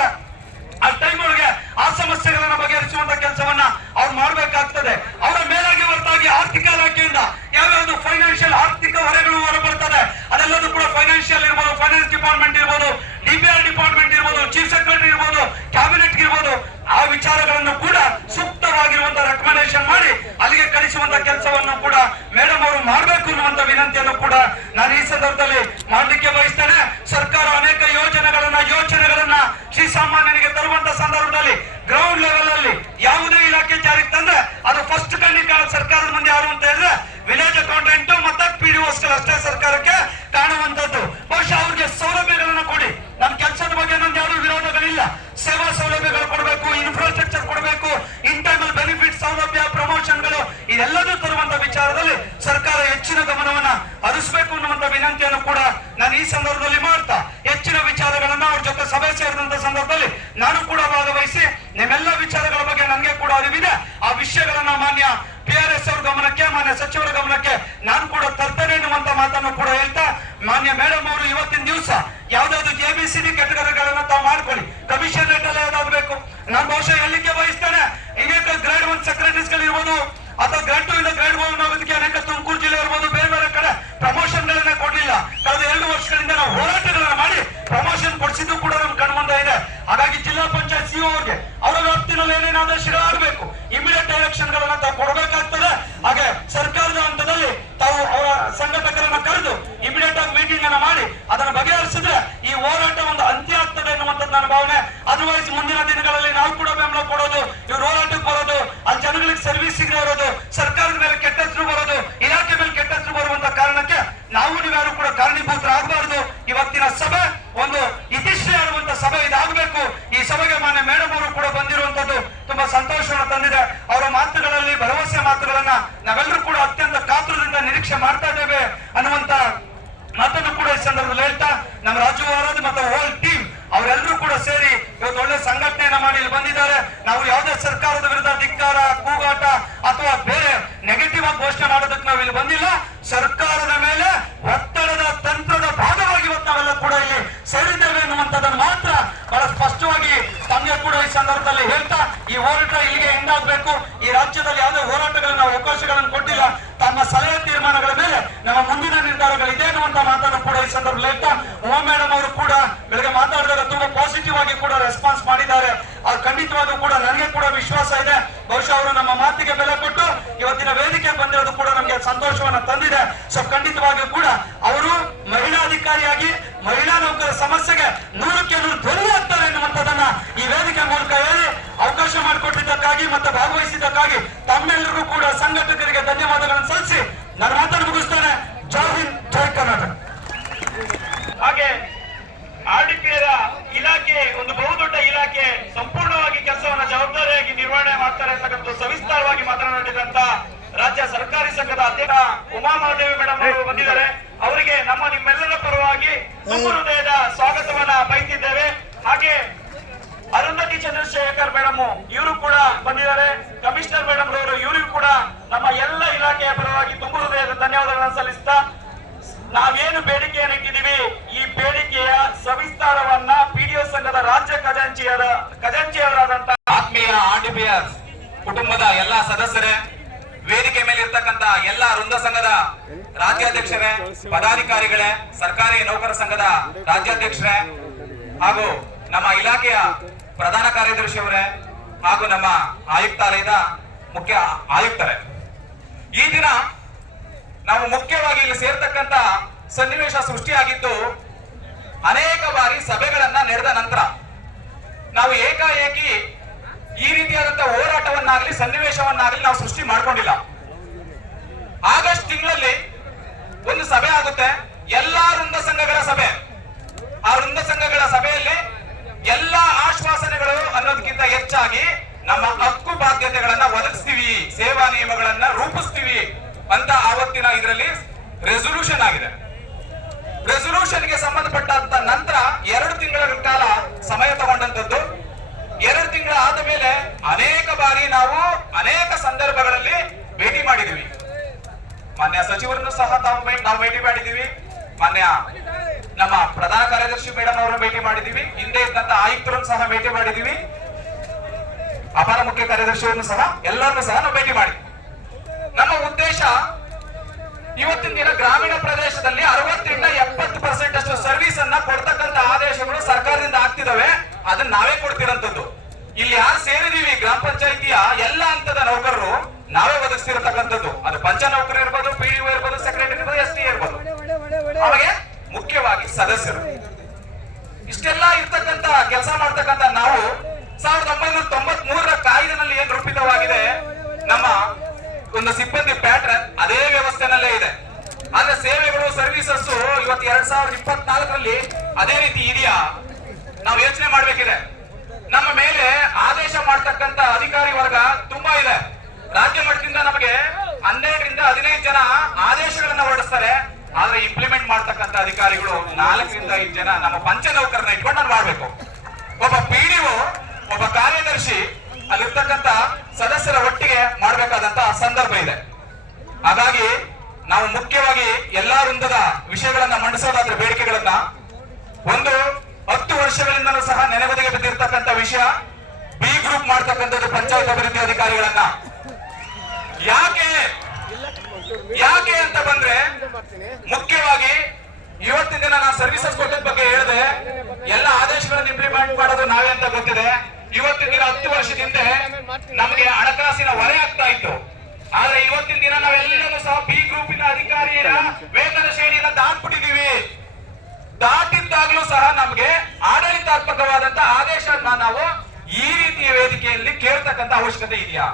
ಆ ಟೈಮ್ ಒಳಗೆ ಆ ಸಮಸ್ಯೆಗಳನ್ನ ಬಗೆಹರಿಸುವಂತ ಕೆಲಸವನ್ನ ಅವ್ರು ಮಾಡ್ಬೇಕಾಗ್ತದೆ. ಅವರ ಮೇಲಾಗಿ ಹೊರತಾಗಿ ಆರ್ಥಿಕ ಇಲಾಖೆಯಿಂದ ಯಾವ್ಯಾವ್ದು ಫೈನಾನ್ಷಿಯಲ್ ಆರ್ಥಿಕ ಹೊರೆಗಳು ಹೊರಬರ್ತದೆ ಅದೆಲ್ಲದೂ ಕೂಡ ಫೈನಾನ್ಷಿಯಲ್ ಇರ್ಬೋದು, ಫೈನಾನ್ಸ್ ಡಿಪಾರ್ಟ್ಮೆಂಟ್ ಇರ್ಬೋದು, DPR ಡಿಪಾರ್ಟ್ಮೆಂಟ್ ಇರ್ಬೋದು, ಚೀಫ್ ಸೆಕ್ರೆಟರಿ ಇರ್ಬೋದು, ಕ್ಯಾಬಿನೆಟ್ ಇರ್ಬೋದು, ಆ ವಿಚಾರಗಳನ್ನು ಕೂಡ ಸೂಕ್ತವಾಗಿರುವಂತ ರೆಕಮೆಂಡೇಶನ್ ಮಾಡಿ ಅಲ್ಲಿಗೆ ಕಳಿಸುವಂತ ಕೆಲಸವನ್ನು ಕೂಡ ಮೇಡಮ್ ಅವರು ಮಾಡಬೇಕು ಅನ್ನುವಂತ ವಿನಂತಿಯನ್ನು ಕೂಡ ನಾನು ಈ ಸಂದರ್ಭದಲ್ಲಿ ಮಾಡ್ಲಿಕ್ಕೆ ಬಯಸ್ತೇನೆ. ಸರ್ಕಾರ ಅನೇಕ ಯೋಚನೆಗಳನ್ನ ಶ್ರೀಸಾಮಾನ್ಯನಿಗೆ ತರುವಂತ ಸಂದರ್ಭದಲ್ಲಿ ಗ್ರೌಂಡ್ ಲೆವೆಲ್ ಅಲ್ಲಿ ಯಾವುದೇ ಇಲಾಖೆ ಜಾರಿಗೆ ತಂದ್ರೆ ಅದು ಫಸ್ಟ್ ಕಣ್ಣಿಗೆ ಕಾಣ ಸರ್ಕಾರದ ಮುಂದೆ ಯಾರು ಅಂತ ಹೇಳಿದ್ರೆ ವಿಲೇಜ್ ಅಕೌಂಟೆಂಟ್ ಮತ್ತೆ PDOs ಅಷ್ಟೇ ಸರ್ಕಾರಕ್ಕೆ ಕಾಣುವಂತದ್ದು. ಬಹುಶಃ ಅವ್ರಿಗೆ ಸೌಲಭ್ಯಗಳನ್ನ ಕೊಡಿ. ನನ್ನ ಕೆಲಸದ ಬಗ್ಗೆ ನಂದು ಯಾರು ವಿರೋಧಗಳಿಲ್ಲ. ಸೇವಾ ಸೌಲಭ್ಯಗಳು ಕೊಡಬೇಕು, ಇನ್ಫ್ರಾಸ್ಟ್ರಕ್ಚರ್ ಕೊಡಬೇಕು, ಇಂಟರ್ನಲ್ ಬೆನಿಫಿಟ್ ಸೌಲಭ್ಯ, ಪ್ರಮೋಷನ್ಗಳು ಇದೆಲ್ಲದೂ ತರುವಂತ ವಿಚಾರದಲ್ಲಿ ಸರ್ಕಾರ ಹೆಚ್ಚಿನ ಗಮನವನ್ನ ಹರಿಸಬೇಕು ಅನ್ನುವಂತ ವಿನಂತಿಯನ್ನು ಕೂಡ ನಾನು ಈ ಸಂದರ್ಭದಲ್ಲಿ ಮಾಡ್ತಾ ಹೆಚ್ಚಿನ ವಿಚಾರಗಳನ್ನ ಅವ್ರ ಜೊತೆ ಸಭೆ ಸೇರಿದಂತ ಸಂದರ್ಭದಲ್ಲಿ ನಾನು ಕೂಡ ಭಾಗವಹಿಸಿ ನಿಮ್ಮೆಲ್ಲ ವಿಚಾರಗಳ ಬಗ್ಗೆ ನನಗೆ ಕೂಡ ಅರಿವಿದೆ. ಆ ವಿಷಯಗಳನ್ನ ಮಾನ್ಯ PRS ಅವ್ರ ಗಮನಕ್ಕೆ, ಮಾನ್ಯ ಸಚಿವರ ಗಮನಕ್ಕೆ ನಾನು ಕೂಡ ತರ್ತೇನೆ ಎನ್ನುವಂತ ಮಾತನ್ನು ಕೂಡ ಹೇಳ್ತಾ, ಮಾನ್ಯ ಮೇಡಮ್ ಅವರು ಇವತ್ತಿನ ದಿವಸ ಯಾವ್ದಾದ್ರು ABCD ಕೆಟಗರಿಗಳನ್ನ ತಾವು ಮಾಡ್ಕೊಳ್ಳಿ. ಕಮಿಷನ್ ರೇಟ್ ಎಲ್ಲ ಯಾವ್ದಾಗಬೇಕು ನಾನು ಬಹುಶಃ ಹೇಳಲಿಕ್ಕೆ ಬಯಸ್ತೇನೆ. ಅನೇಕ ಗ್ರೇಡ್ 1 ಸೆಕ್ರೆಟರೀಸ್ ಗಳು ಇರ್ಬೋದು ಅಥವಾ ಗ್ರೇಡ್ 2 ಇಂದ ಗ್ರೇಡ್ 1 ಆಗೋದಕ್ಕೆ ಅನೇಕ ತುಮಕೂರು ಜಿಲ್ಲೆ ಇರ್ಬೋದು, ಬೇರೆ ಬೇರೆ ಕಡೆ ಪ್ರಮೋಷನ್ ಗಳನ್ನ ಕೊಡ್ಲಿಲ್ಲ. ಕಳೆದ 2 ವರ್ಷಗಳಿಂದ ನಾವು ಹೋರಾಟಗಳನ್ನ ಮಾಡಿ ಪ್ರಮೋಷನ್ ಕೊಡಿಸಿದ್ದು ಕೂಡ ನಮ್ ಕಣ್ಮುಂದೆ ಇದೆ. ಹಾಗಾಗಿ ಜಿಲ್ಲಾ ಪಂಚಾಯತ್ CO ಅವ್ರಿಗೆ ಅವರ ವ್ಯಾಪ್ತಿನಲ್ಲಿ ಏನೇನು ಆದೇಶಗಳಾಗಬೇಕು, ಇಮಿಡಿಯೇಟ್ ಡೈರೆಕ್ಷನ್ ಗಳನ್ನ ತಾವು ಕೊಡಬೇಕಾಗ್ತದೆ. ಹಾಗೆ ಸರ್ಕಾರದ ಹಂತದಲ್ಲಿ ತಾವು ಅವರ ಸಂಘಟಕರನ್ನ ಕರೆದು ಇಮಿಡಿಯೇಟ್ ಆಗಿ ಮೀಟಿಂಗ್ ಅನ್ನ ಮಾಡಿ ಅದನ್ನು ಬಗೆಹರಿಸಿದ್ರೆ ಈ ಹೋರಾಟ ಒಂದು ಅಂತ್ಯ ಆಗ್ತದೆ ಎನ್ನುವಂಥದ್ದು ನನ್ನ ಭಾವನೆ. ಅದರ್ವೈಸ್ ಮುಂದಿನ ದಿನಗಳಲ್ಲಿ ನಾವು ಕೂಡ ಬೆಂಬಲ ಕೊಡೋದು, ಇವ್ರು ಹೋರಾಟಕ್ಕೆ ಬರೋದು, ಅಲ್ಲಿ ಜನಗಳಿಗೆ ಸರ್ವಿಸ್ ಸಿಗದೆ ಇರೋದು, ಸರ್ಕಾರದ ಮೇಲೆ ಕೆಟ್ಟ ಹೆಸರು ಬರೋದು, ಇಲಾಖೆ ಮೇಲೆ ಕೆಟ್ಟ ಹೆಸರು ಬರುವಂತ ಕಾರಣಕ್ಕೆ ನಾವು ನೀವ್ಯಾರು ಕೂಡ ಕಾರಣೀಭೂತರಾಗಬಾರದು. ಇವತ್ತಿನ ಸಭೆ ಒಂದು ಇತಿಶ್ರೀ ಆಡುವಂತ ಸಭೆ ಇದಾಗಬೇಕು. ಈ ಸಭೆಗೆ ಮಾನ್ಯ ಮೇಡಮ್ ಅವರು ಕೂಡ ಬಂದಿರುವಂತದ್ದು ತುಂಬಾ ಸಂತೋಷವನ್ನು ತಂದಿದೆ. ಅವರ ಮಾತುಗಳಲ್ಲಿ ಭರವಸೆ ಮಾತುಗಳನ್ನ ನಾವೆಲ್ಲರೂ ಕೂಡ ಅತ್ಯಂತ ಕಾತುರದಿಂದ ನಿರೀಕ್ಷೆ ಮಾಡ್ತಾ ಇದ್ದೇವೆ ಅನ್ನುವಂತ ಮಾತನ್ನು ಕೂಡ ಈ ಸಂದರ್ಭದಲ್ಲಿ ಹೇಳ್ತಾ, ನಮ್ಮ ರಾಜು ಆರಾಧ್ ಮತ್ತು ಹೋಲ್ ಟೀಮ್ ಅವರೆಲ್ಲರೂ ಕೂಡ ಸೇರಿ ಇವತ್ತು ಒಳ್ಳೆ ಸಂಘಟನೆಯನ್ನ ಮಾಡಿ ಇಲ್ಲಿ ಬಂದಿದ್ದಾರೆ. ನಾವು ಯಾವುದೇ ಸರ್ಕಾರದ ವಿರುದ್ಧ ಧಿಕ್ಕಾರ, ಕೂಗಾಟ ಅಥವಾ ಬೇರೆ ನೆಗೆಟಿವ್ ಆಗಿ ಘೋಷಣೆ ಮಾಡೋದಕ್ಕೆ ನಾವು ಇಲ್ಲಿ ಬಂದಿಲ್ಲ. ಸರ್ಕಾರದ ಮೇಲೆ ಒತ್ತಡದ ತಂತ್ರದ ಭಾಗವಾಗಿ ಇವತ್ತು ನಾವೆಲ್ಲ ಕೂಡ ಇಲ್ಲಿ ಸೇರಿದ್ದೇವೆ ಎನ್ನುವಂಥದ್ದನ್ನು ಮಾತ್ರ ಬಹಳ ಸ್ಪಷ್ಟವಾಗಿ ತಮಗೆ ಕೂಡ ಈ ಸಂದರ್ಭದಲ್ಲಿ ಹೇಳ್ತಾ, ಈ ಹೋರಾಟ ಇಲ್ಲಿಗೆ ಎಂದಾಗಬೇಕು. ಈ ರಾಜ್ಯದಲ್ಲಿ ಯಾವುದೇ ಹೋರಾಟಗಳನ್ನ ಅವಕಾಶಗಳನ್ನು ಕೊಟ್ಟಿಲ್ಲ. ತಮ್ಮ ಸಲಹೆ ತೀರ್ಮಾನಗಳ ಮೇಲೆ ನಮ್ಮ ಮುಂದಿನ ನಿರ್ಧಾರಗಳಿದೆ ಅನ್ನುವಂತ ಮಾತನ್ನು ಕೂಡ ಈ ಸಂದರ್ಭದಲ್ಲಿ ಹೇಳ್ತಾ, ಉಮಾ ಮೇಡಮ್ ಅವರು ಕೂಡ ಬೆಳಗ್ಗೆ ಮಾತಾಡಿದಾಗ ತುಂಬಾ ಪಾಸಿಟಿವ್ ಆಗಿ ಕೂಡ ರೆಸ್ಪಾನ್ಸ್ ಮಾಡಿದ್ದಾರೆ. ಅದು ಖಂಡಿತವಾಗೂ ಕೂಡ ನನಗೆ ಕೂಡ ವಿಶ್ವಾಸ ಇದೆ. ಬಹುಶಃ ಅವರು ನಮ್ಮ ಸಂಘದ ಅಧ್ಯಕ್ಷ ಉಮಾಮಹಾದೇವಿ ಮೇಡಮ್ ಅವರು ಬಂದಿದ್ದಾರೆ. ಅವರಿಗೆ ನಿಮ್ಮೆಲ್ಲರ ಪರವಾಗಿ ತುಂಬ ಹೃದಯದ ಸ್ವಾಗತವನ್ನ ಬಯಸಿದ್ದೇವೆ. ಹಾಗೆ ಅರುಂಧತಿ ಚಂದ್ರಶೇಖರ್ ಮೇಡಮ್ ಇವರು ಕೂಡ ಬಂದಿದ್ದಾರೆ. ಕಮಿಷನರ್ ಮೇಡಮ್ ರವರು ಇವರಿಗೂ ಕೂಡ ನಮ್ಮ ಎಲ್ಲ ಇಲಾಖೆಯ ಪರವಾಗಿ ತುಂಬ ಹೃದಯದ ಧನ್ಯವಾದಗಳನ್ನು ಸಲ್ಲಿಸ್ತಾ, ನಾವೇನು ಬೇಡಿಕೆಯನ್ನು ಇಟ್ಟಿದ್ದೀವಿ ಈ ಬೇಡಿಕೆಯ ಸವಿಸ್ತಾರವನ್ನ ಪಿಡಿಒ ಸಂಘದ ರಾಜ್ಯ ಖಜಾಂಚಿಯವರಾದಂತಹ ಆತ್ಮೀಯ ಆರ್ಡಿಪಿಎಸ್ ಕುಟುಂಬದ ಎಲ್ಲಾ ಸದಸ್ಯರೇ, ವೇದಿಕೆ ಮೇಲೆ ಇರ್ತಕ್ಕಂತ ಎಲ್ಲಾ ವೃಂದ ಸಂಘದ ರಾಜ್ಯಾಧ್ಯಕ್ಷರೇ, ಪದಾಧಿಕಾರಿಗಳೇ, ಸರ್ಕಾರಿ ನೌಕರ ಸಂಘದ ರಾಜ್ಯಾಧ್ಯಕ್ಷರೇ, ಹಾಗೂ ನಮ್ಮ ಇಲಾಖೆಯ ಪ್ರಧಾನ ಕಾರ್ಯದರ್ಶಿಯವರೇ, ಹಾಗೂ ನಮ್ಮ ಆಯುಕ್ತಾಲಯದ ಮುಖ್ಯ ಆಯುಕ್ತರೇ, ಈ ದಿನ ನಾವು ಮುಖ್ಯವಾಗಿ ಇಲ್ಲಿ ಸೇರ್ತಕ್ಕಂತ ಸನ್ನಿವೇಶ ಸೃಷ್ಟಿಯಾಗಿದ್ದು ಅನೇಕ ಬಾರಿ ಸಭೆಗಳನ್ನ ನಡೆದ ನಂತರ ನಾವು ಏಕಾಏಕಿ ಈ ರೀತಿಯಾದಂತಹ ಹೋರಾಟವನ್ನಾಗಲಿ ಸನ್ನಿವೇಶವನ್ನಾಗಲಿ ನಾವು ಸೃಷ್ಟಿ ಮಾಡ್ಕೊಂಡಿಲ್ಲ. ಆಗಸ್ಟ್ ತಿಂಗಳಲ್ಲಿ ಒಂದು ಸಭೆ ಆಗುತ್ತೆ, ಎಲ್ಲಾ ವೃಂದ ಸಂಘಗಳ ಸಭೆ. ಆ ವೃಂದ ಸಂಘಗಳ ಸಭೆಯಲ್ಲಿ ಎಲ್ಲಾ ಆಶ್ವಾಸನೆಗಳು ಅನ್ನೋದಕ್ಕಿಂತ ಹೆಚ್ಚಾಗಿ ನಮ್ಮ ಹಕ್ಕು ಬಾಧ್ಯತೆಗಳನ್ನ ಒದಗಿಸ್ತೀವಿ, ಸೇವಾ ನಿಯಮಗಳನ್ನ ರೂಪಿಸ್ತೀವಿ ಅಂತ ಆವತ್ತಿನ ಇದರಲ್ಲಿ ರೆಸೊಲ್ಯೂಷನ್ ಆಗಿದೆ. ರೆಸೊಲ್ಯೂಷನ್ಗೆ ಸಂಬಂಧಪಟ್ಟಂತ ನಂತರ 2 ತಿಂಗಳ ಕಾಲ ಸಮಯ ತಗೊಂಡಂತದ್ದು. 2 ತಿಂಗಳ ಆದ ಮೇಲೆ ಅನೇಕ ಬಾರಿ ನಾವು ಅನೇಕ ಸಂದರ್ಭಗಳಲ್ಲಿ ಭೇಟಿ ಮಾಡಿದೀವಿ. ಮಾನ್ಯ ಸಚಿವರನ್ನು ಸಹ ನಾವು ಭೇಟಿ ಮಾಡಿದೀವಿ. ಮಾನ್ಯ ನಮ್ಮ ಪ್ರಧಾನ ಕಾರ್ಯದರ್ಶಿ ಮೇಡಮ್ ಅವರನ್ನು ಭೇಟಿ ಮಾಡಿದೀವಿ. ಹಿಂದೆ ಇದ್ದಂತ ಆಯುಕ್ತರನ್ನು ಸಹ ಭೇಟಿ ಮಾಡಿದೀವಿ. ಅಪರ ಮುಖ್ಯ ಕಾರ್ಯದರ್ಶಿಯವರನ್ನು ಸಹ ಎಲ್ಲರನ್ನು ಸಹ ನಾವು ಭೇಟಿ ಮಾಡಿದ್ವಿ. ನಮ್ಮ ಉದ್ದೇಶ ಇವತ್ತಿನ ದಿನ ಗ್ರಾಮೀಣ ಪ್ರದೇಶದಲ್ಲಿ 60-70% ಅಷ್ಟು ಸರ್ವಿಸ್ ಅನ್ನ ಕೊಡ್ತಕ್ಕಂತ ಆದೇಶಗಳು ಸರ್ಕಾರದಿಂದ ಆಗ್ತಿದಾವೆ. ಅದನ್ನ ನಾವೇ ಕೊಡ್ತಿರಂತದ್ದು. ಇಲ್ಲಿ ಯಾರು ಸೇರಿದೀವಿ ಗ್ರಾಮ ಪಂಚಾಯಿತಿಯ ಎಲ್ಲ ಹಂತದ ನೌಕರರು ನಾವೇ ಒದಗಿಸ್ತಿರತಕ್ಕಂಥದ್ದು. ಅದು ಪಂಚ ನೌಕರು ಇರ್ಬೋದು, ಪಿಡಿಒ ಇರ್ಬೋದು, ಸೆಕ್ರೆಟರಿ ಇರ್ಬೋದು, ಎಸ್ ಟಿ ಇರ್ಬೋದು, ಅವಾಗೆ ಮುಖ್ಯವಾಗಿ ಸದಸ್ಯರು. ಇಷ್ಟೆಲ್ಲ ಇರ್ತಕ್ಕಂತ ಕೆಲಸ ಮಾಡ್ತಕ್ಕಂತ ನಾವು 1993ರ ಕಾಯ್ದೆನಲ್ಲಿ ಏನ್ ರೂಪಿತವಾಗಿದೆ ನಮ್ಮ ಒಂದು ಸಿಬ್ಬಂದಿ ಪ್ಯಾಟ್ರನ್ ಅದೇ ವ್ಯವಸ್ಥೆನಲ್ಲೇ ಇದೆ. ಆದ್ರೆ ಸೇವೆಗಳು ಸರ್ವಿಸಸ್ ಇವತ್ತು 2024ರಲ್ಲಿ ಅದೇ ರೀತಿ ಇದೆಯಾ? ನಾವು ಯೋಚನೆ ಮಾಡ್ಬೇಕಿದೆ. ನಮ್ಮ ಮೇಲೆ ಆದೇಶ ಮಾಡ್ತಕ್ಕಂತ ಅಧಿಕಾರಿ ವರ್ಗ ತುಂಬಾ ಇದೆ. ರಾಜ್ಯ ಮಟ್ಟದಿಂದ ನಮಗೆ 12ರಿಂದ 15 ಜನ ಆದೇಶಗಳನ್ನ ಹೊರಡಿಸ್ತಾರೆ. ಆದ್ರೆ ಇಂಪ್ಲಿಮೆಂಟ್ ಮಾಡ್ತಕ್ಕಂತ ಅಧಿಕಾರಿಗಳು 4ರಿಂದ 5 ಜನ ನಮ್ಮ ಪಂಚ ನೌಕರನ್ನ ಇಟ್ಕೊಂಡು ನಾನು ಮಾಡ್ಬೇಕು. ಒಬ್ಬ ಪಿಡಿಒ, ಒಬ್ಬ ಕಾರ್ಯದರ್ಶಿ, ಅಲ್ಲಿರ್ತಕ್ಕಂತ ಸದಸ್ಯರ ಒಟ್ಟಿಗೆ ಮಾಡಬೇಕಾದಂತ ಸಂದರ್ಭ ಇದೆ. ಹಾಗಾಗಿ ನಾವು ಮುಖ್ಯವಾಗಿ ಎಲ್ಲಾ ವೃಂದದ ವಿಷಯಗಳನ್ನ ಮಂಡಿಸೋದಾದ್ರೆ ಬೇಡಿಕೆಗಳನ್ನ, ಒಂದು 10 ವರ್ಷಗಳಿಂದಲೂ ಸಹ ನೆನೆಗುದಿಗೆ ಬಿದ್ದಿರ್ತಕ್ಕಂಥ ವಿಷಯ ಬಿ ಗ್ರೂಪ್ ಮಾಡ್ತಕ್ಕಂಥದ್ದು ಪಂಚಾಯತ್ ಅಭಿವೃದ್ಧಿ ಅಧಿಕಾರಿಗಳನ್ನ. ಯಾಕೆ ಅಂತ ಬಂದ್ರೆ ಮುಖ್ಯವಾಗಿ ಇವತ್ತಿನ ದಿನ ನಾನು ಸರ್ವಿಸಸ್ ಕೊಟ್ಟದ ಬಗ್ಗೆ ಹೇಳಿದೆ. ಎಲ್ಲ ಆದೇಶಗಳನ್ನು ಇಂಪ್ಲಿಮೆಂಟ್ ಮಾಡೋದು ನಾವೇ ಅಂತ ಗೊತ್ತಿದೆ. ಇವತ್ತಿನ ದಿನ 10 ವರ್ಷದಿಂದ ನಮಗೆ ಹಣಕಾಸಿನ ಹೊರೆ ಆಗ್ತಾ ಇತ್ತು. ಆದ್ರೆ ಇವತ್ತಿನ ದಿನ ನಾವೆಲ್ಲರೂ ಸಹ ಬಿ ಗ್ರೂಪಿನ ಅಧಿಕಾರಿಯ ವೇತನ ಶ್ರೇಣಿಯನ್ನ ದಾಟ್ಬಿಟ್ಟಿದೀವಿ. ದಾಟಿದ್ದಾಗ್ಲೂ ಸಹ ನಮಗೆ ಆಡಳಿತಾತ್ಮಕವಾದಂತ ಆದೇಶನ ನಾವು ಈ ರೀತಿಯ ವೇದಿಕೆಯಲ್ಲಿ ಕೇಳ್ತಕ್ಕಂತ ಅವಶ್ಯಕತೆ ಇದೆಯಾ?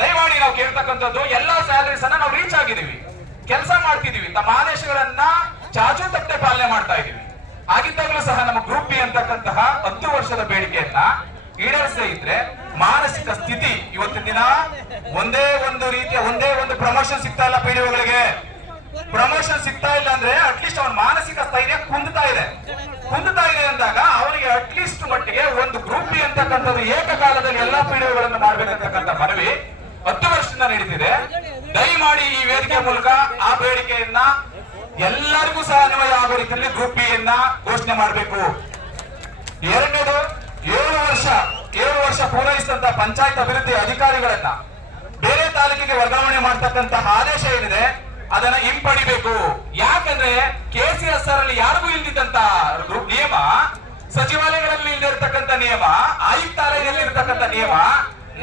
ದಯಮಾಡಿ ನಾವು ಕೇಳ್ತಕ್ಕಂಥದ್ದು ಎಲ್ಲಾ ಸ್ಯಾಲರೀಸ್ ಅನ್ನ ನಾವು ರೀಚ್ ಆಗಿದೀವಿ, ಕೆಲಸ ಮಾಡ್ತಿದೀವಿ, ತಮ್ಮ ಆದೇಶಗಳನ್ನ ಚಾಚು ತಪ್ಪದೆ ಪಾಲನೆ ಮಾಡ್ತಾ ಇದೀವಿ. ಆಗಿದ್ದಾಗಲೂ ಸಹ ನಮ್ಮ ಗ್ರೂಪ್ ಬಿ ಅಂತಕ್ಕಂತಹ 10 ವರ್ಷದ ಬೇಡಿಕೆಯನ್ನ ಈಡೇರಿಸದೇ ಇದ್ರೆ ಮಾನಸಿಕ ಸ್ಥಿತಿ ಇವತ್ತಿನ ದಿನ ಒಂದೇ ಒಂದು ಪ್ರಮೋಷನ್ ಸಿಗ್ತಾ ಇಲ್ಲ. ಪಿಡಿಒಗಳಿಗೆ ಪ್ರಮೋಷನ್ ಸಿಗ್ತಾ ಇಲ್ಲ ಅಂದ್ರೆ ಅಟ್ಲೀಸ್ಟ್ ಅವನ ಮಾನಸಿಕ ಸ್ಥೈರ್ಯ ಕುಂದುತ್ತಾ ಇದೆ ಅಂದಾಗ ಅವನಿಗೆ ಅಟ್ಲೀಸ್ಟ್ ಮಟ್ಟಿಗೆ ಒಂದು ಗ್ರೂಪ್ ಬಿ ಅಂತಕ್ಕಂಥದ್ದು ಏಕಕಾಲದಲ್ಲಿ ಎಲ್ಲಾ ಪಿಡಿಒಗಳನ್ನು ಮಾಡ್ಬೇಕಂತಕ್ಕಂಥ ಮನವಿ 10 ವರ್ಷದಿಂದ ನಡೀತಿದೆ. ದಯಮಾಡಿ ಈ ವೇದಿಕೆ ಮೂಲಕ ಆ ಬೇಡಿಕೆಯನ್ನ ಎಲ್ಲರಿಗೂ ಸಹ ಅನ್ವಯ ಆಗೋ ರೀತಿಯಲ್ಲಿ ಗ್ರೂಪ್ ಬಿ ಯನ್ನ ಘೋಷಣೆ ಮಾಡಬೇಕು. ಎರಡನೇದು 7 ವರ್ಷ ಪೂರೈಸಿದಂತ ಪಂಚಾಯತ್ ಅಭಿವೃದ್ಧಿ ಅಧಿಕಾರಿಗಳನ್ನ ಬೇರೆ ತಾಲೂಕಿಗೆ ವರ್ಗಾವಣೆ ಮಾಡತಕ್ಕಂತಹ ಆದೇಶ ಏನಿದೆ ಅದನ್ನ ಹಿಂಪಡಿಬೇಕು. ಯಾಕಂದ್ರೆ KCSR ಅಲ್ಲಿ ಯಾರಿಗೂ ಇಲ್ದಿದ್ದಂತ ನಿಯಮ, ಸಚಿವಾಲಯಗಳಲ್ಲಿ ಇಲ್ದಿರ್ತಕ್ಕಂಥ ನಿಯಮ, ಆಯುಕ್ತಾಲಯದಲ್ಲಿ ಇರ್ತಕ್ಕಂಥ ನಿಯಮ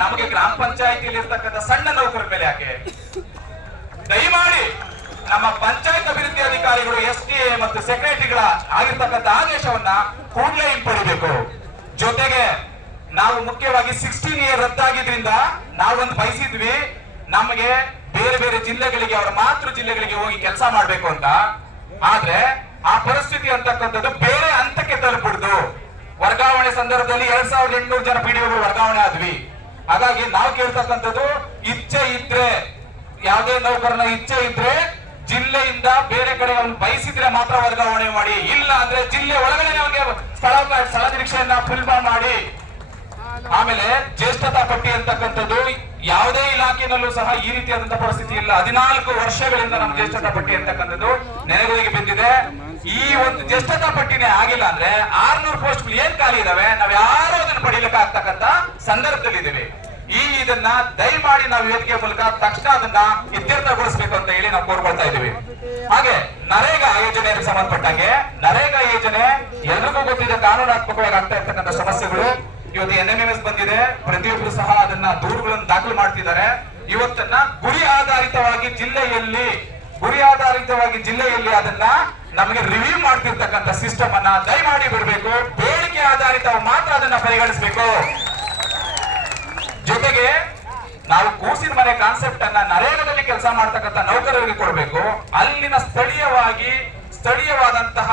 ನಮಗೆ ಗ್ರಾಮ ಪಂಚಾಯತಿಯಲ್ಲಿ ಇರ್ತಕ್ಕಂಥ ಸಣ್ಣ ನೌಕರರ ಮೇಲೆ ಯಾಕೆ? ದಯಮಾಡಿ ನಮ್ಮ ಪಂಚಾಯತ್ ಅಭಿವೃದ್ಧಿ ಅಧಿಕಾರಿಗಳು SDA ಮತ್ತು ಸೆಕ್ರೆಟರಿಗಳ ಆಗಿರ್ತಕ್ಕಂಥ ಆದೇಶವನ್ನ ಕೂಡಲೇ ಹಿಂಪಡಿಬೇಕು. ಜೊತೆಗೆ ನಾವು ಮುಖ್ಯವಾಗಿ 16 ಇಯರ್ ರದ್ದಾಗಿದ್ರಿಂದ ನಾವೊಂದು ಬಯಸಿದ್ವಿ, ನಮಗೆ ಬೇರೆ ಬೇರೆ ಜಿಲ್ಲೆಗಳಿಗೆ, ಅವರ ಮಾತೃ ಜಿಲ್ಲೆಗಳಿಗೆ ಹೋಗಿ ಕೆಲಸ ಮಾಡ್ಬೇಕು ಅಂತ. ಆದ್ರೆ ಆ ಪರಿಸ್ಥಿತಿ ಅಂತಕ್ಕಂಥದ್ದು ಬೇರೆ ಹಂತಕ್ಕೆ ತಲುಪಿಡ್ದು. ವರ್ಗಾವಣೆ ಸಂದರ್ಭದಲ್ಲಿ 2800 ಜನ ಪಿಡಿಒಗಳು ವರ್ಗಾವಣೆ ಆದ್ವಿ. ಹಾಗಾಗಿ ನಾವು ಕೇಳ್ತಕ್ಕಂಥದ್ದು ಇಚ್ಛೆ ಇದ್ರೆ ಯಾವುದೇ ನೌಕರನ ಇಚ್ಛೆ ಇದ್ರೆ ಜಿಲ್ಲೆಯಿಂದ ಬೇರೆ ಕಡೆ ಅವನು ಬಯಸಿದ್ರೆ ಮಾತ್ರ ವರ್ಗಾವಣೆ ಮಾಡಿ, ಇಲ್ಲ ಅಂದ್ರೆ ಜಿಲ್ಲೆ ಒಳಗಡೆ ಅವನಿಗೆ ಸ್ಥಳ ನಿರೀಕ್ಷೆಯನ್ನ ಫಿಲ್ ಮಾಡಿ. ಆಮೇಲೆ ಜ್ಯೇಷ್ಠತಾ ಪಟ್ಟಿ ಅಂತಕ್ಕಂಥದ್ದು ಯಾವುದೇ ಇಲಾಖೆನಲ್ಲೂ ಸಹ ಈ ರೀತಿಯಾದಂತಹ ಪರಿಸ್ಥಿತಿ ಇಲ್ಲ. 14 ವರ್ಷಗಳಿಂದ ನಮ್ಮ ಜ್ಯೇಷ್ಠತಾ ಪಟ್ಟಿ ಅಂತಕ್ಕಂಥದ್ದು ನೆನೆಗುದಿಗೆ ಬಿದ್ದಿದೆ. ಈ ಒಂದು ಜ್ಯೇಷ್ಠತಾ ಪಟ್ಟಿನೇ ಆಗಿಲ್ಲ ಅಂದ್ರೆ 600 ಪೋಸ್ಟ್ ಏನ್ ಖಾಲಿ ಇದಾವೆ, ನಾವ್ ಯಾರು ಅದನ್ನ ಪಡೀಲಿಕ್ಕೆ ಆಗ್ತಕ್ಕಂತ ಸಂದರ್ಭದಲ್ಲಿ ಇದ್ದೀವಿ. ಇದನ್ನ ದಯಮಾಡಿ ನಾವು ವೇದಿಕೆ ಮೂಲಕ ತಕ್ಷಣ ಅದನ್ನ ಇತ್ಯರ್ಥಗೊಳಿಸಬೇಕು ಅಂತ ಹೇಳಿ ನಾವು ಕೋರ್ಕೊಳ್ತಾ ಇದ್ದೀವಿ. ಹಾಗೆ ನರೇಗಾ ಯೋಜನೆಗೆ ಸಂಬಂಧಪಟ್ಟಂಗೆ, ನರೇಗಾ ಯೋಜನೆ ಎಲ್ರಿಗೂ ಗೊತ್ತಿದೆ, ಕಾನೂನಾತ್ಮಕವಾಗಿ ಆಗ್ತಾ ಇರ್ತಕ್ಕಂಥ ಸಮಸ್ಯೆಗಳು. ಇವತ್ತು NMMS ಬಂದಿದೆ, ಪ್ರತಿಯೊಬ್ಬರು ಸಹ ಅದನ್ನ ದೂರುಗಳನ್ನು ದಾಖಲು ಮಾಡ್ತಿದ್ದಾರೆ. ಇವತ್ತನ್ನ ಗುರಿ ಆಧಾರಿತವಾಗಿ ಜಿಲ್ಲೆಯಲ್ಲಿ ಅದನ್ನ ನಮಗೆ ರಿವ್ಯೂ ಮಾಡ್ತಿರ್ತಕ್ಕಂಥ ಸಿಸ್ಟಮ್ ಅನ್ನ ದಯಮಾಡಿ ಬಿಡಬೇಕು. ಬೇಡಿಕೆ ಆಧಾರಿತ ಮಾತ್ರ ಅದನ್ನ ಪರಿಗಣಿಸಬೇಕು. ಜೊತೆಗೆ ನಾವು ಕೂಸಿನ ಮನೆ ಕಾನ್ಸೆಪ್ಟ್ ಅನ್ನ ನರೇಗಾದಲ್ಲಿ ಕೆಲಸ ಮಾಡ್ತಕ್ಕಂಥ ನೌಕರರಿಗೆ ಕೊಡಬೇಕು. ಅಲ್ಲಿನ ಸ್ಥಳೀಯವಾದಂತಹ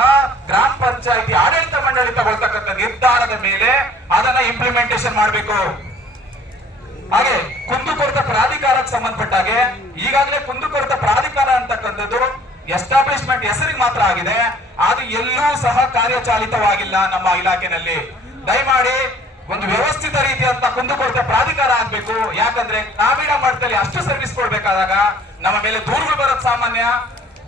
ಗ್ರಾಮ ಪಂಚಾಯಿತಿ ಆಡಳಿತ ಮಂಡಳಿ ತಗೊಳ್ತಕ್ಕಂಥ ನಿರ್ಧಾರದ ಮೇಲೆ ಅದನ್ನ ಇಂಪ್ಲಿಮೆಂಟೇಷನ್ ಮಾಡಬೇಕು. ಹಾಗೆ ಕುಂದುಕೊರತೆ ಪ್ರಾಧಿಕಾರಕ್ಕೆ ಸಂಬಂಧಪಟ್ಟಾಗೆ ಈಗಾಗಲೇ ಕುಂದುಕೊರತೆ ಪ್ರಾಧಿಕಾರ ಅಂತಕ್ಕಂಥದ್ದು ಎಸ್ಟಾಬ್ಲಿಷ್ಮೆಂಟ್ ಹೆಸರಿಗೆ ಮಾತ್ರ ಆಗಿದೆ, ಅದು ಎಲ್ಲೂ ಸಹ ಕಾರ್ಯಚಾಲಿತವಾಗಿಲ್ಲ ನಮ್ಮ ಇಲಾಖೆನಲ್ಲಿ. ದಯಮಾಡಿ ಒಂದು ವ್ಯವಸ್ಥಿತ ರೀತಿಯಂತ ಕುಂದುಕೊರತೆ ಪ್ರಾಧಿಕಾರ ಆಗ್ಬೇಕು. ಯಾಕಂದ್ರೆ ಗ್ರಾಮೀಣ ಮಟ್ಟದಲ್ಲಿ ಅಷ್ಟು ಸರ್ವಿಸ್ ಕೊಡ್ಬೇಕಾದಾಗ ನಮ್ಮ ಮೇಲೆ ದೂರುಗಳು ಬರೋದು ಸಾಮಾನ್ಯ.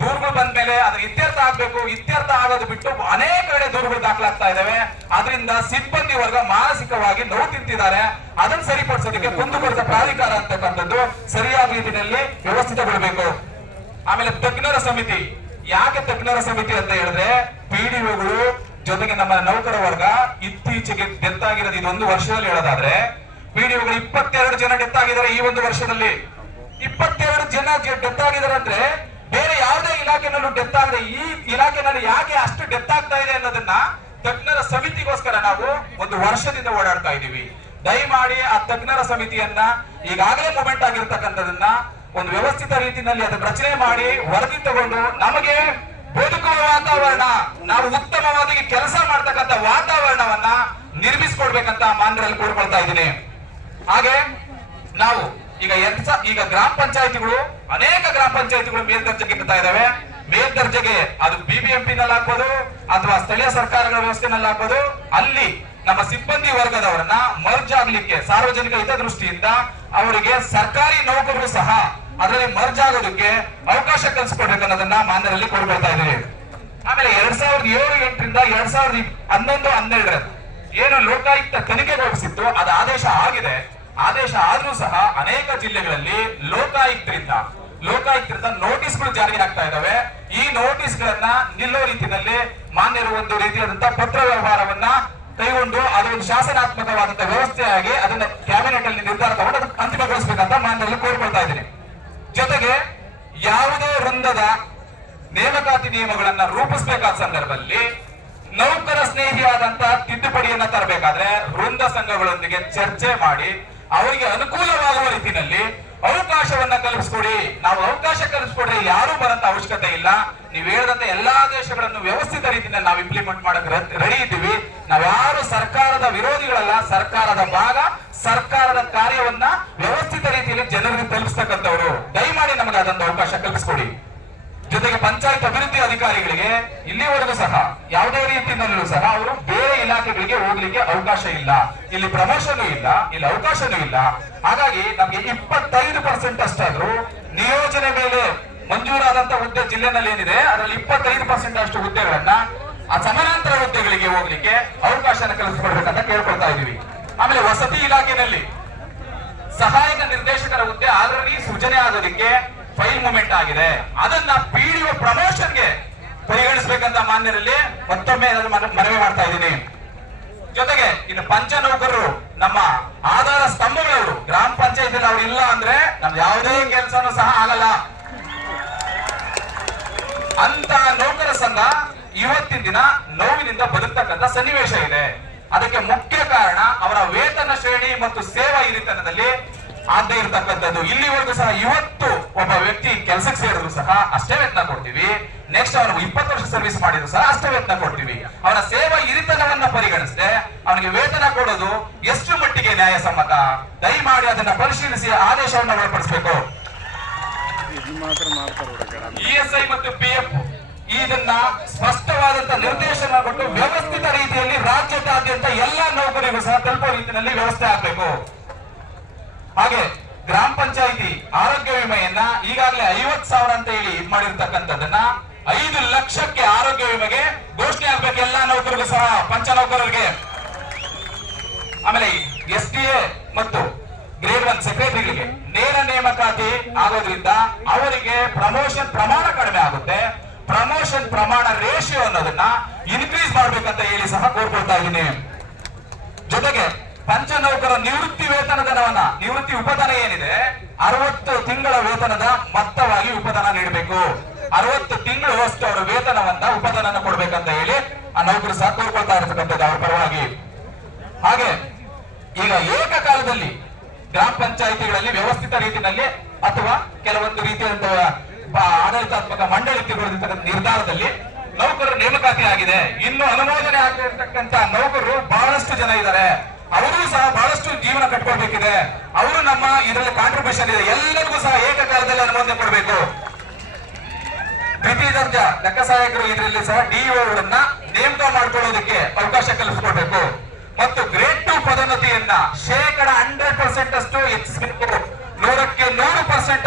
ದೂರುಗಳು ಬಂದ ಮೇಲೆ ಅದ್ರ ಇತ್ಯರ್ಥ ಆಗ್ಬೇಕು. ಇತ್ಯರ್ಥ ಆಗೋದು ಬಿಟ್ಟು ಅನೇಕ ಕಡೆ ದೂರುಗಳು ದಾಖಲಾಗ್ತಾ ಇದಾವೆ. ಅದರಿಂದ ಸಿಬ್ಬಂದಿ ವರ್ಗ ಮಾನಸಿಕವಾಗಿ ನೋವು ತಿಂತಿದ್ದಾರೆ. ಅದನ್ನ ಸರಿಪಡಿಸೋದಕ್ಕೆ ಕುಂದುಕೊರತೆ ಪ್ರಾಧಿಕಾರ ಅಂತಕ್ಕಂಥದ್ದು ಸರಿಯಾದ ರೀತಿಯಲ್ಲಿ ವ್ಯವಸ್ಥಿತಗೊಳ್ಳಬೇಕು. ಆಮೇಲೆ ತಜ್ಞರ ಸಮಿತಿ. ಯಾಕೆ ತಜ್ಞರ ಸಮಿತಿ ಅಂತ ಹೇಳಿದ್ರೆ, PDOಗಳು ಜೊತೆಗೆ ನಮ್ಮ ನೌಕರ ವರ್ಗ ಇತ್ತೀಚೆಗೆ ಡೆತ್ ಆಗಿರೋದು ಇದೊಂದು ವರ್ಷದಲ್ಲಿ ಹೇಳೋದಾದ್ರೆ PDOಗಳು 22 ಜನ ಡೆತ್ ಆಗಿದ್ದಾರೆ. ಈ ಒಂದು ವರ್ಷದಲ್ಲಿ 22 ಜನ ಡೆತ್ ಆಗಿದ್ದಾರೆ ಅಂದ್ರೆ ಬೇರೆ ಯಾವುದೇ ಇಲಾಖೆನಲ್ಲೂ ಡೆತ್ ಆಗದೆ ಈ ಇಲಾಖೆನಲ್ಲಿ ಯಾಕೆ ಅಷ್ಟು ಡೆತ್ ಆಗ್ತಾ ಇದೆ ಅನ್ನೋದನ್ನ ತಜ್ಞರ ಸಮಿತಿಗೋಸ್ಕರ ನಾವು ಒಂದು ವರ್ಷದಿಂದ ಓಡಾಡ್ತಾ ಇದೀವಿ. ದಯಮಾಡಿ ಆ ತಜ್ಞರ ಸಮಿತಿಯನ್ನ ಈಗಾಗಲೇ ಮೂವ್ಮೆಂಟ್ ಆಗಿರ್ತಕ್ಕಂಥದನ್ನ ಒಂದು ವ್ಯವಸ್ಥಿತ ರೀತಿಯಲ್ಲಿ ಅದನ್ನ ರಚನೆ ಮಾಡಿ ವರದಿ ತಗೊಂಡು ನಮಗೆ ಬದುಕುವ ವಾತಾವರಣ, ನಾವು ಉತ್ತಮವಾಗಿ ಕೆಲಸ ಮಾಡ್ತಕ್ಕಂಥ ವಾತಾವರಣವನ್ನ ನಿರ್ಮಿಸಿಕೊಡ್ಬೇಕಂತ ಮಾನ್ಯರಲ್ಲಿ ಕೋರ್ಕೊಳ್ತಾ ಇದ್ದೀನಿ. ಹಾಗೆ ನಾವು ಈಗ ಗ್ರಾಮ ಪಂಚಾಯತಿಗಳು, ಅನೇಕ ಗ್ರಾಮ ಪಂಚಾಯತಿಗಳು ಮೇಲ್ದರ್ಜೆಗೆ ಇರ್ತಾ ಇದಾವೆ. ಮೇಲ್ದರ್ಜೆಗೆ ಅದು BBMP ನಲ್ಲಿ ಆಗ್ಬೋದು ಅಥವಾ ಸ್ಥಳೀಯ ಸರ್ಕಾರಗಳ ವ್ಯವಸ್ಥೆನಲ್ಲಿ ಆಗ್ಬೋದು. ಅಲ್ಲಿ ನಮ್ಮ ಸಿಬ್ಬಂದಿ ವರ್ಗದವರನ್ನ ಮರ್ಜ್ ಆಗ್ಲಿಕ್ಕೆ ಸಾರ್ವಜನಿಕ ಹಿತದೃಷ್ಟಿಯಿಂದ ಅವರಿಗೆ ಸರ್ಕಾರಿ ನೌಕರರು ಸಹ ಅದರಲ್ಲಿ ಮರ್ಜ್ ಆಗೋದಕ್ಕೆ ಅವಕಾಶ ಕಲ್ಪಿಸ್ಕೊಡ್ಬೇಕು ಅನ್ನೋದನ್ನ ಮಾನ್ಯರಲ್ಲಿ ಕೊಡ್ಕೊಳ್ತಾ ಇದ್ದೀವಿ. ಆಮೇಲೆ 2007-8ರಿಂದ 2011-12 ಏನು ಲೋಕಾಯುಕ್ತ ತನಿಖೆಗೊಳಿಸಿತ್ತು ಅದು ಆದೇಶ ಆಗಿದೆ. ಆದೇಶ ಆದ್ರೂ ಸಹ ಅನೇಕ ಜಿಲ್ಲೆಗಳಲ್ಲಿ ಲೋಕಾಯುಕ್ತರಿಂದ ನೋಟಿಸ್ಗಳು ಜಾರಿಗೆ ಆಗ್ತಾ ಇದಾವೆ. ಈ ನೋಟಿಸ್ಗಳನ್ನ ನಿಲ್ಲೋ ರೀತಿಯಲ್ಲಿ ಮಾನ್ಯರು ಒಂದು ರೀತಿಯಾದಂತಹ ಪತ್ರ ವ್ಯವಹಾರವನ್ನ ಕೈಗೊಂಡು ಅದೊಂದು ಶಾಸನಾತ್ಮಕವಾದಂತಹ ವ್ಯವಸ್ಥೆಯಾಗಿ ಅದನ್ನ ಕ್ಯಾಬಿನೆಟ್ ಅಲ್ಲಿ ನಿರ್ಧಾರ ತಗೊಂಡು ಅದನ್ನು ಅಂತಿಮಗೊಳಿಸಬೇಕಂತ ಮಾನ್ಯರಲ್ಲಿ ಕೋರ್ಕೊಳ್ತಾ ಇದ್ದೀನಿ. ಜೊತೆಗೆ ಯಾವುದೇ ವೃಂದದ ನೇಮಕಾತಿ ನಿಯಮಗಳನ್ನ ರೂಪಿಸಬೇಕಾದ ಸಂದರ್ಭದಲ್ಲಿ ನೌಕರ ಸ್ನೇಹಿಯಾದಂತಹ ತಿದ್ದುಪಡಿಯನ್ನ ತರಬೇಕಾದ್ರೆ ವೃಂದ ಸಂಘಗಳೊಂದಿಗೆ ಚರ್ಚೆ ಮಾಡಿ ಅವರಿಗೆ ಅನುಕೂಲವಾಗುವ ರೀತಿಯಲ್ಲಿ ಅವಕಾಶವನ್ನ ಕಲ್ಪಿಸ್ಕೊಡಿ. ನಾವು ಅವಕಾಶ ಕಲ್ಪಿಸ್ಕೊಡ್ರೆ ಯಾರು ಬರಂತ ಅವಶ್ಯಕತೆ ಇಲ್ಲ. ನೀವು ಹೇಳಿದಂತ ಎಲ್ಲಾ ಆದೇಶಗಳನ್ನು ವ್ಯವಸ್ಥಿತ ರೀತಿಯಲ್ಲಿ ನಾವು ಇಂಪ್ಲಿಮೆಂಟ್ ಮಾಡಕ್ ರೆಡಿ ಇದ್ದೀವಿ. ನಾವ್ಯಾರು ಸರ್ಕಾರದ ವಿರೋಧಿಗಳಲ್ಲ, ಸರ್ಕಾರದ ಭಾಗ, ಸರ್ಕಾರದ ಕಾರ್ಯವನ್ನ ವ್ಯವಸ್ಥಿತ ರೀತಿಯಲ್ಲಿ ಜನರಿಗೆ ತಲುಪಿಸ್ತಕ್ಕಂಥವ್ರು. ದಯಮಾಡಿ ನಮಗೆ ಅದೊಂದು ಅವಕಾಶ ಕಲ್ಪಿಸ್ಕೊಡಿ. ಜೊತೆಗೆ ಪಂಚಾಯತ್ ಅಭಿವೃದ್ಧಿ ಅಧಿಕಾರಿಗಳಿಗೆ ಇಲ್ಲಿವರೆಗೂ ಸಹ ಯಾವುದೇ ರೀತಿಯಲ್ಲೂ ಸಹ ಅವರು ಬೇರೆ ಇಲಾಖೆಗಳಿಗೆ ಹೋಗ್ಲಿಕ್ಕೆ ಅವಕಾಶ ಇಲ್ಲ. ಇಲ್ಲಿ ಪ್ರಮೋಷನ್ ಇಲ್ಲ, ಇಲ್ಲಿ ಅವಕಾಶನೂ ಇಲ್ಲ. ಹಾಗಾಗಿ ನಮ್ಗೆ 25% ಅಷ್ಟಾದ್ರೂ ನಿಯೋಜನೆ ಮೇಲೆ ಮಂಜೂರಾದಂತ ಹುದ್ದೆ ಜಿಲ್ಲೆನಲ್ಲಿ ಏನಿದೆ ಅದರಲ್ಲಿ 25% ಅಷ್ಟು ಹುದ್ದೆಗಳನ್ನ ಆ ಸಮಾನಾಂತರ ಹುದ್ದೆಗಳಿಗೆ ಹೋಗ್ಲಿಕ್ಕೆ ಅವಕಾಶನ ಕಲ್ಪಿಸಿಕೊಡ್ಬೇಕಂತ ಕೇಳ್ಕೊಳ್ತಾ ಇದೀವಿ. ಆಮೇಲೆ ವಸತಿ ಇಲಾಖೆಯಲ್ಲಿ ಸಹಾಯಕ ನಿರ್ದೇಶಕರ ಹುದ್ದೆ ಆಲ್ರೆಡಿ ಸೃಜನೆ ಆಗೋದಕ್ಕೆ ಫೈಲ್ ಮೂವ್ಮೆಂಟ್ ಆಗಿದೆ. ಅದನ್ನ PDO ಪ್ರಮೋಷನ್ಗೆ ಪರಿಗಣಿಸಬೇಕಂತ ಮಾನ್ಯರಲ್ಲಿ ಮತ್ತೊಮ್ಮೆ ಮನವಿ ಮಾಡ್ತಾ ಇದ್ದೀನಿ. ಜೊತೆಗೆ ಇನ್ನು ಪಂಚ ನೌಕರರು ನಮ್ಮ ಆಧಾರ ಸ್ತಂಭಗಳವರು ಗ್ರಾಮ ಪಂಚಾಯತ್ ಅವ್ರು ಇಲ್ಲ ಅಂದ್ರೆ ನಮ್ದು ಯಾವುದೇ ಕೆಲಸನೂ ಸಹ ಆಗಲ್ಲ. ಅಂತ ನೌಕರ ಸಂಘ ಇವತ್ತಿನ ದಿನ ನೋವಿನಿಂದ ಬದುಕ್ತಕ್ಕಂಥ ಸನ್ನಿವೇಶ ಇದೆ. ಅದಕ್ಕೆ ಮುಖ್ಯ ಕಾರಣ ಅವರ ವೇತನ ಶ್ರೇಣಿ ಮತ್ತು ಸೇವಾ ಹಿರಿತನದಲ್ಲಿ ಆಗದೆ ಇರತಕ್ಕಂಥದ್ದು. ಇಲ್ಲಿವರೆಗೂ ಸಹ ಇವತ್ತು ಒಬ್ಬ ವ್ಯಕ್ತಿ ಕೆಲಸಕ್ಕೆ ಸೇರಿದ್ರು ಸಹ ಅಷ್ಟೇ ವೇತನ ಕೊಡ್ತೀವಿ. ನೆಕ್ಸ್ಟ್ ಅವನು 20 ವರ್ಷ ಸರ್ವಿಸ್ ಮಾಡಿದ್ರು ಸಹ ಅಷ್ಟೇ ವೇತನ ಕೊಡ್ತೀವಿ. ಅವನ ಸೇವಾ ಹಿರಿತನವನ್ನ ಪರಿಗಣಿಸದೆ ಅವನಿಗೆ ವೇತನ ಕೊಡೋದು ಎಷ್ಟು ಮಟ್ಟಿಗೆ ನ್ಯಾಯಸಮ್ಮತ? ದಯಮಾಡಿ ಅದನ್ನ ಪರಿಶೀಲಿಸಿ ಆದೇಶವನ್ನು ಒಳಪಡಿಸಬೇಕು. ಇಎಸ್ಐ ಮತ್ತು ಪಿಎಫ್ ಇದನ್ನ ಸ್ಪಷ್ಟವಾದಂತ ನಿರ್ದೇಶನ ಕೊಟ್ಟು ವ್ಯವಸ್ಥಿತ ರೀತಿಯಲ್ಲಿ ರಾಜ್ಯದಾದ್ಯಂತ ಎಲ್ಲಾ ನೌಕರಿಗೂ ಸಹ ತಲುಪುವ ರೀತಿಯಲ್ಲಿ ವ್ಯವಸ್ಥೆ ಆಗಬೇಕು. ಹಾಗೆ ಗ್ರಾಮ ಪಂಚಾಯಿತಿ ಆರೋಗ್ಯ ವಿಮೆಯನ್ನ ಈಗಾಗಲೇ 50,000 ಅಂತ ಹೇಳಿ ಇದ್ ಮಾಡಿರ್ತಕ್ಕಂಥದ್ದನ್ನ 5 ಲಕ್ಷಕ್ಕೆ ಆರೋಗ್ಯ ವಿಮೆಗೆ ಘೋಷಣೆ ಆಗ್ಬೇಕು ಎಲ್ಲಾ ನೌಕರಿಗೂ ಸಹ, ಪಂಚ ನೌಕರರಿಗೆ. ಆಮೇಲೆ SDA ಮತ್ತು ಗ್ರೇಡ್ 1 ಸೆಕ್ರೆಟರಿಗಳಿಗೆ ನೇರ ನೇಮಕಾತಿ ಆಗೋದ್ರಿಂದ ಅವರಿಗೆ ಪ್ರಮೋಷನ್ ಪ್ರಮಾಣ ಕಡಿಮೆ ಆಗುತ್ತೆ. ಪ್ರಮೋಷನ್ ಪ್ರಮಾಣ ರೇಷಿಯೋ ಅನ್ನೋದನ್ನ ಇನ್ಕ್ರೀಸ್ ಮಾಡ್ಬೇಕಂತ ಹೇಳಿ ಸಹ ಕೋರ್ಕೊಳ್ತಾ ಇದ್ದೀನಿ. ಜೊತೆಗೆ ಪಂಚ ನೌಕರ ನಿವೃತ್ತಿ ವೇತನದ ನಿವೃತ್ತಿ ಉಪಧನ ಏನಿದೆ 60 ತಿಂಗಳ ವೇತನದ ಮೊತ್ತವಾಗಿ ಉಪಧನ ನೀಡಬೇಕು. 60 ತಿಂಗಳು ಅಷ್ಟು ಅವರ ವೇತನವನ್ನ ಉಪಧನ ಕೊಡ್ಬೇಕಂತ ಹೇಳಿ ಆ ನೌಕರು ಸಹ ಕೋರ್ಕೊಳ್ತಾ ಇರತಕ್ಕಂಥದ್ದು ಅವರ ಪರವಾಗಿ. ಹಾಗೆ ಈಗ ಏಕಕಾಲದಲ್ಲಿ ಗ್ರಾಮ ಪಂಚಾಯಿತಿಗಳಲ್ಲಿ ವ್ಯವಸ್ಥಿತ ರೀತಿಯಲ್ಲಿ ಅಥವಾ ಕೆಲವೊಂದು ರೀತಿಯಾದಂತಹ ಆಡಳಿತಾತ್ಮಕ ಮಂಡಳಿ ತೆಗೆದುಕೊಳ್ಳತಕ್ಕಂಥ ನಿರ್ಧಾರದಲ್ಲಿ ನೌಕರರ ನೇಮಕಾತಿ ಆಗಿದೆ. ಇನ್ನು ಅನುಮೋದನೆ ಆಗಿರತಕ್ಕಂತ ನೌಕರರು ಬಹಳಷ್ಟು ಜನ ಇದ್ದಾರೆ. ಅವರು ಸಹ ಬಹಳಷ್ಟು ಜೀವನ ಕಟ್ಕೊಳ್ಬೇಕಿದೆ. ಅವರು ನಮ್ಮ ಇದರಲ್ಲಿ ಕಾಂಟ್ರಿಬ್ಯೂಷನ್ ಇದೆ. ಎಲ್ಲರಿಗೂ ಸಹ ಏಕಕಾಲದಲ್ಲಿ ಅನುಮೋದನೆ ಕೊಡಬೇಕು. ದ್ವಿತೀಯ ದರ್ಜಾ ಲೆಕ್ಕ ಸಹಾಯಕರು ಇದರಲ್ಲಿ ಸಹ ಡಿಇಒಗಳನ್ನ ನೇಮಕ ಮಾಡ್ಕೊಳ್ಳೋದಕ್ಕೆ ಅವಕಾಶ ಕಲ್ಪಿಸಿಕೊಡ್ಬೇಕು. ಮತ್ತು ಗ್ರೇಡ್ 2 ಪದೋನ್ನತಿಯನ್ನ 100% ಅಷ್ಟು ಹೆಚ್ಚಿಸಬೇಕು. 100ಕ್ಕೆ 100%